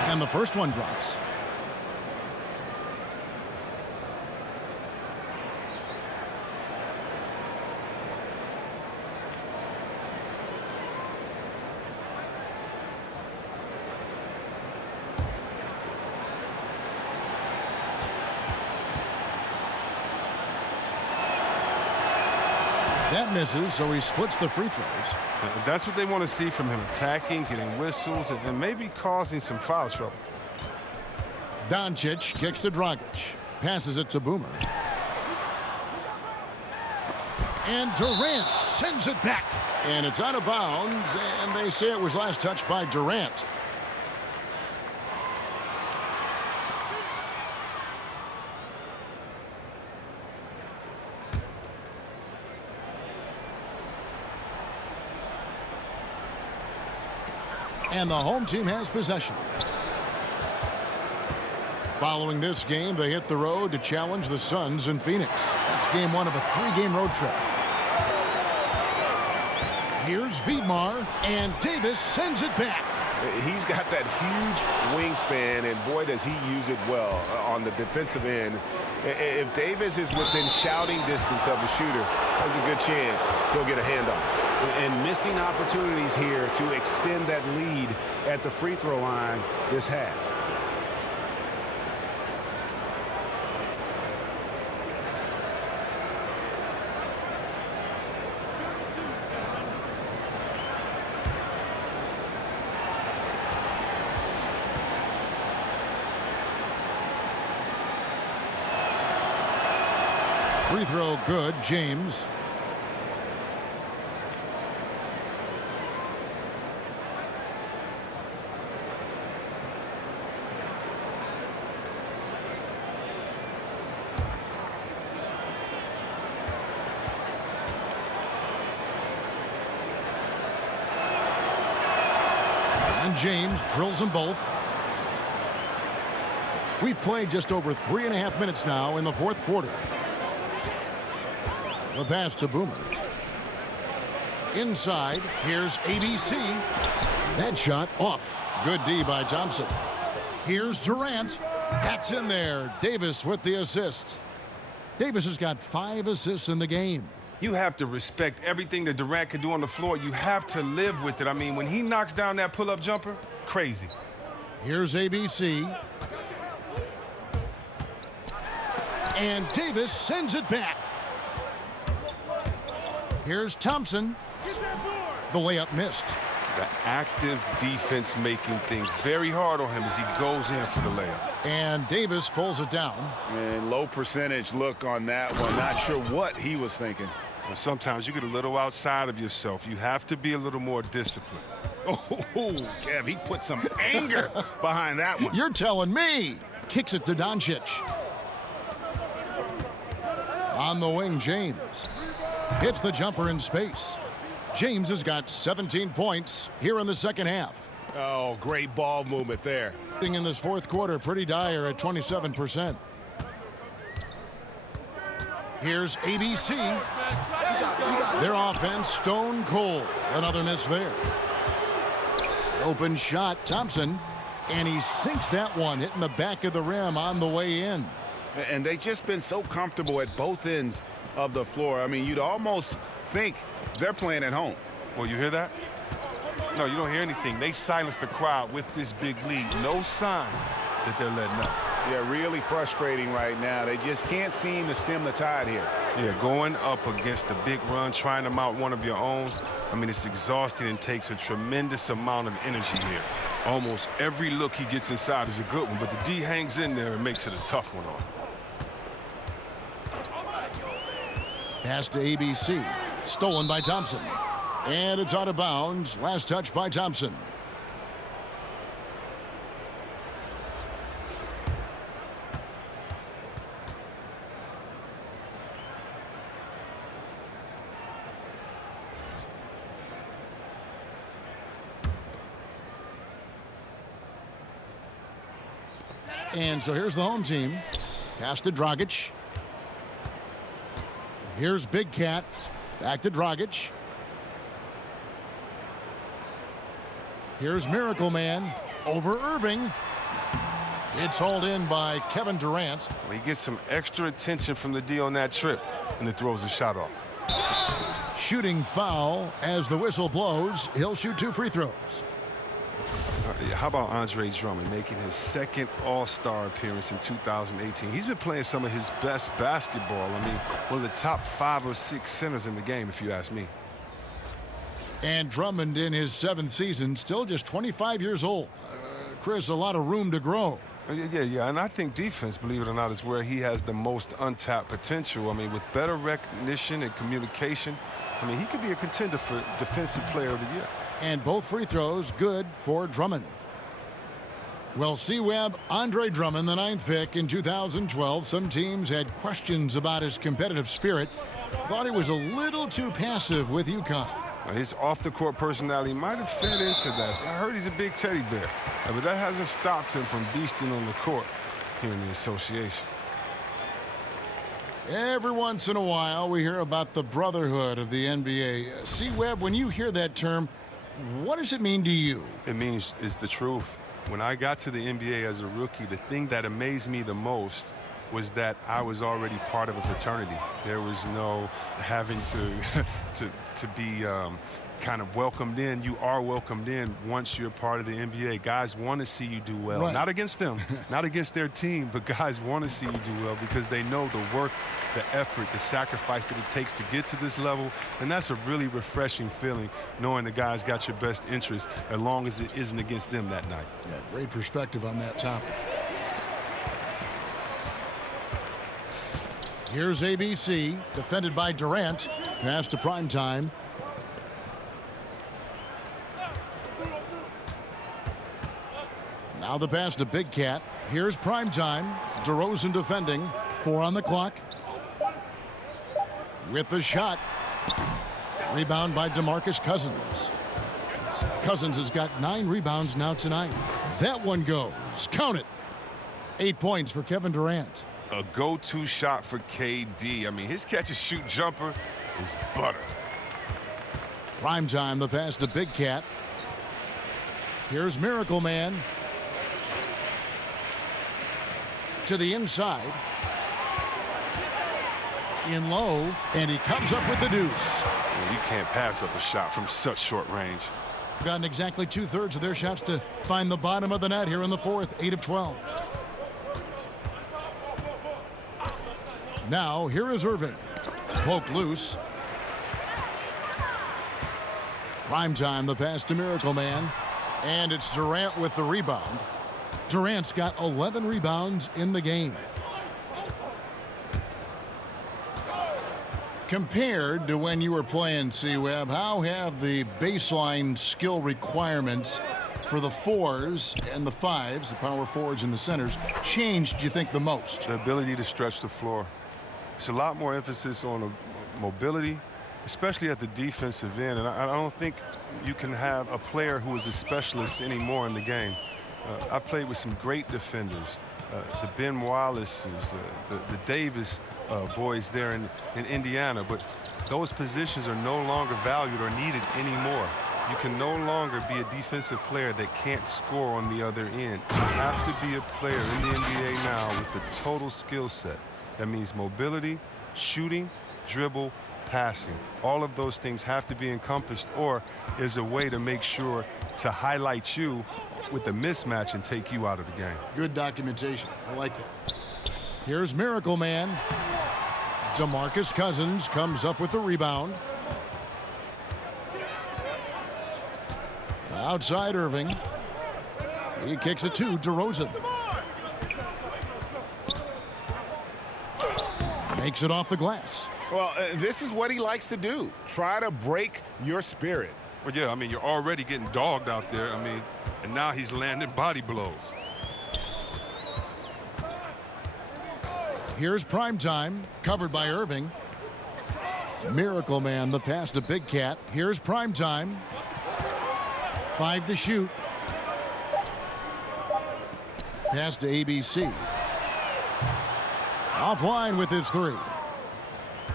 And the first one drops. That misses, so he splits the free throws. That's what they want to see from him, attacking, getting whistles, and maybe causing some foul trouble. Doncic kicks to Dragic. Passes it to Boomer. And Durant sends it back. And it's out of bounds, and they say it was last touched by Durant. And the home team has possession. Following this game, they hit the road to challenge the Suns in Phoenix. That's game 1 of a 3-game road trip. Here's Vidmar, and Davis sends it back. He's got that huge wingspan, and boy, does he use it well on the defensive end. If Davis is within shouting distance of the shooter, there's a good chance he'll get a handoff. And missing opportunities here to extend that lead at the free throw line this half. Free throw good, James. And James drills them both. We've played just over 3.5 minutes now in the fourth quarter. The pass to Boomer. Inside, here's ABC. That shot off. Good D by Thompson. Here's Durant. That's in there. Davis with the assist. Davis has got 5 assists in the game. You have to respect everything that Durant can do on the floor. You have to live with it. I mean, when he knocks down that pull-up jumper, crazy. Here's ABC. And Davis sends it back. Here's Thompson. The layup missed. The active defense making things very hard on him as he goes in for the layup. And Davis pulls it down. And low percentage look on that one. Not sure what he was thinking. Well, sometimes you get a little outside of yourself. You have to be a little more disciplined. Oh, Kev, he put some anger behind that one. You're telling me. Kicks it to Doncic. On the wing, James. Hits the jumper in space. James has got 17 points here in the second half. Oh, great ball movement there. In this fourth quarter, pretty dire at 27%. Here's ABC. Their offense stone cold. Another miss there. Open shot, Thompson. And he sinks that one, hitting the back of the rim on the way in. And they've just been so comfortable at both ends of the floor. I mean, you'd almost think they're playing at home. Well, you hear that? No, you don't hear anything. They silenced the crowd with this big lead. No sign that they're letting up. Yeah, really frustrating right now. They just can't seem to stem the tide here. Yeah, going up against a big run, trying to mount one of your own, I mean, it's exhausting and takes a tremendous amount of energy here. Almost every look he gets inside is a good one, but the D hangs in there and makes it a tough one on him. Pass to ABC. Stolen by Thompson. And it's out of bounds. Last touch by Thompson. And so here's the home team. Pass to Dragic. Here's Big Cat. Back to Dragic. Here's Miracle Man over Irving. It's hauled in by Kevin Durant. Well, he gets some extra attention from the D on that trip, and it throws a shot off. Shooting foul as the whistle blows. He'll shoot 2 free throws. How about Andre Drummond making his second All-Star appearance in 2018? He's been playing some of his best basketball. I mean, one of the top 5 or 6 centers in the game, if you ask me. And Drummond in his 7th season, still just 25 years old. Chris, a lot of room to grow. Yeah, and I think defense, believe it or not, is where he has the most untapped potential. I mean, with better recognition and communication, I mean, he could be a contender for Defensive Player of the Year. And both free throws good for Drummond. Well, C-Web, Andre Drummond, the 9th pick in 2012. Some teams had questions about his competitive spirit. Thought he was a little too passive with UConn. His off-the-court personality might have fed into that. I heard he's a big teddy bear, but that hasn't stopped him from beasting on the court here in the association. Every once in a while, we hear about the brotherhood of the NBA. C-Web, when you hear that term, What does it mean to you? It means it's the truth. When I got to the NBA as a rookie, the thing that amazed me the most was that I was already part of a fraternity. There was no having to be kind of welcomed in. You are welcomed in once you're part of the NBA. Guys want to see you do well. Right. Not against them, not against their team, but guys want to see you do well because they know the work, the effort, the sacrifice that it takes to get to this level. And that's a really refreshing feeling, knowing the guys got your best interest as long as it isn't against them that night. Yeah, great perspective on that topic. Here's ABC, defended by Durant. Pass to Primetime. Now the pass to Big Cat. Here's Primetime. DeRozan defending. 4 on the clock. With the shot. Rebound by DeMarcus Cousins. Cousins has got 9 rebounds now tonight. That one goes. Count it. 8 points for Kevin Durant. A go-to shot for KD. I mean, his catch-and-shoot jumper is butter. Primetime, the pass to Big Cat. Here's Miracle Man. To the inside. In low, and he comes up with the deuce. You can't pass up a shot from such short range. Gotten exactly 2/3 of their shots to find the bottom of the net here in the fourth. 8 of 12. Now, here is Irving. Poked loose. Primetime, the pass to Miracle Man. And it's Durant with the rebound. Durant's got 11 rebounds in the game. Compared to when you were playing, C-Web, how have the baseline skill requirements for the 4s and the 5s, the power forwards and the centers, changed, do you think, the most? The ability to stretch the floor. It's a lot more emphasis on mobility, especially at the defensive end. And I don't think you can have a player who is a specialist anymore in the game. I've played with some great defenders, the Ben Wallaces, the Davis boys there in Indiana, but those positions are no longer valued or needed anymore. You can no longer be a defensive player that can't score on the other end. You have to be a player in the NBA now with the total skill set. That means mobility, shooting, dribble, passing. All of those things have to be encompassed, or is a way to make sure to highlight you with a mismatch and take you out of the game. Good documentation. I like that. Here's Miracle Man. DeMarcus Cousins comes up with the rebound. Outside Irving. He kicks it to DeRozan. Makes it off the glass. Well, this is what he likes to do. Try to break your spirit. Well, yeah, I mean, you're already getting dogged out there. I mean, and now he's landing body blows. Here's Primetime, covered by Irving. Miracle Man, the pass to Big Cat. Here's Primetime. 5 to shoot. Pass to ABC. Offline with his 3.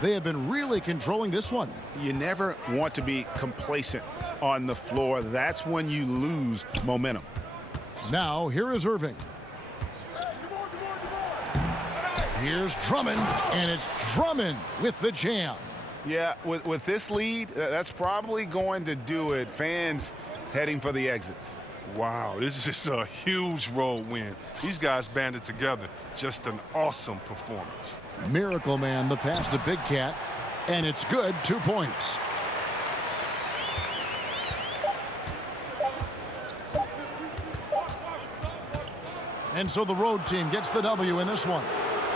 They have been really controlling this one. You never want to be complacent on the floor. That's when you lose momentum. Now, here is Irving. Here's Drummond, and it's Drummond with the jam. Yeah, with this lead, that's probably going to do it. Fans heading for the exits. Wow, this is just a huge road win. These guys banded together. Just an awesome performance. Miracle Man, the pass to Big Cat, and it's good. 2 points. And so the road team gets the W in this one.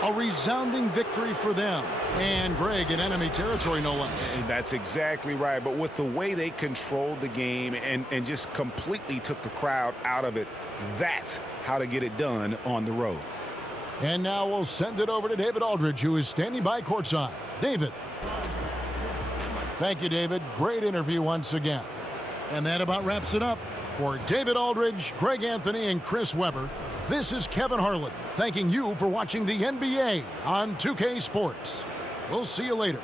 A resounding victory for them. And Greg in enemy territory, no less. That's exactly right. But with the way they controlled the game and just completely took the crowd out of it, that's how to get it done on the road. And now we'll send it over to David Aldridge, who is standing by courtside. David. Thank you, David. Great interview once again. And that about wraps it up. For David Aldridge, Greg Anthony, and Chris Webber, this is Kevin Harlan thanking you for watching the NBA on 2K Sports. We'll see you later.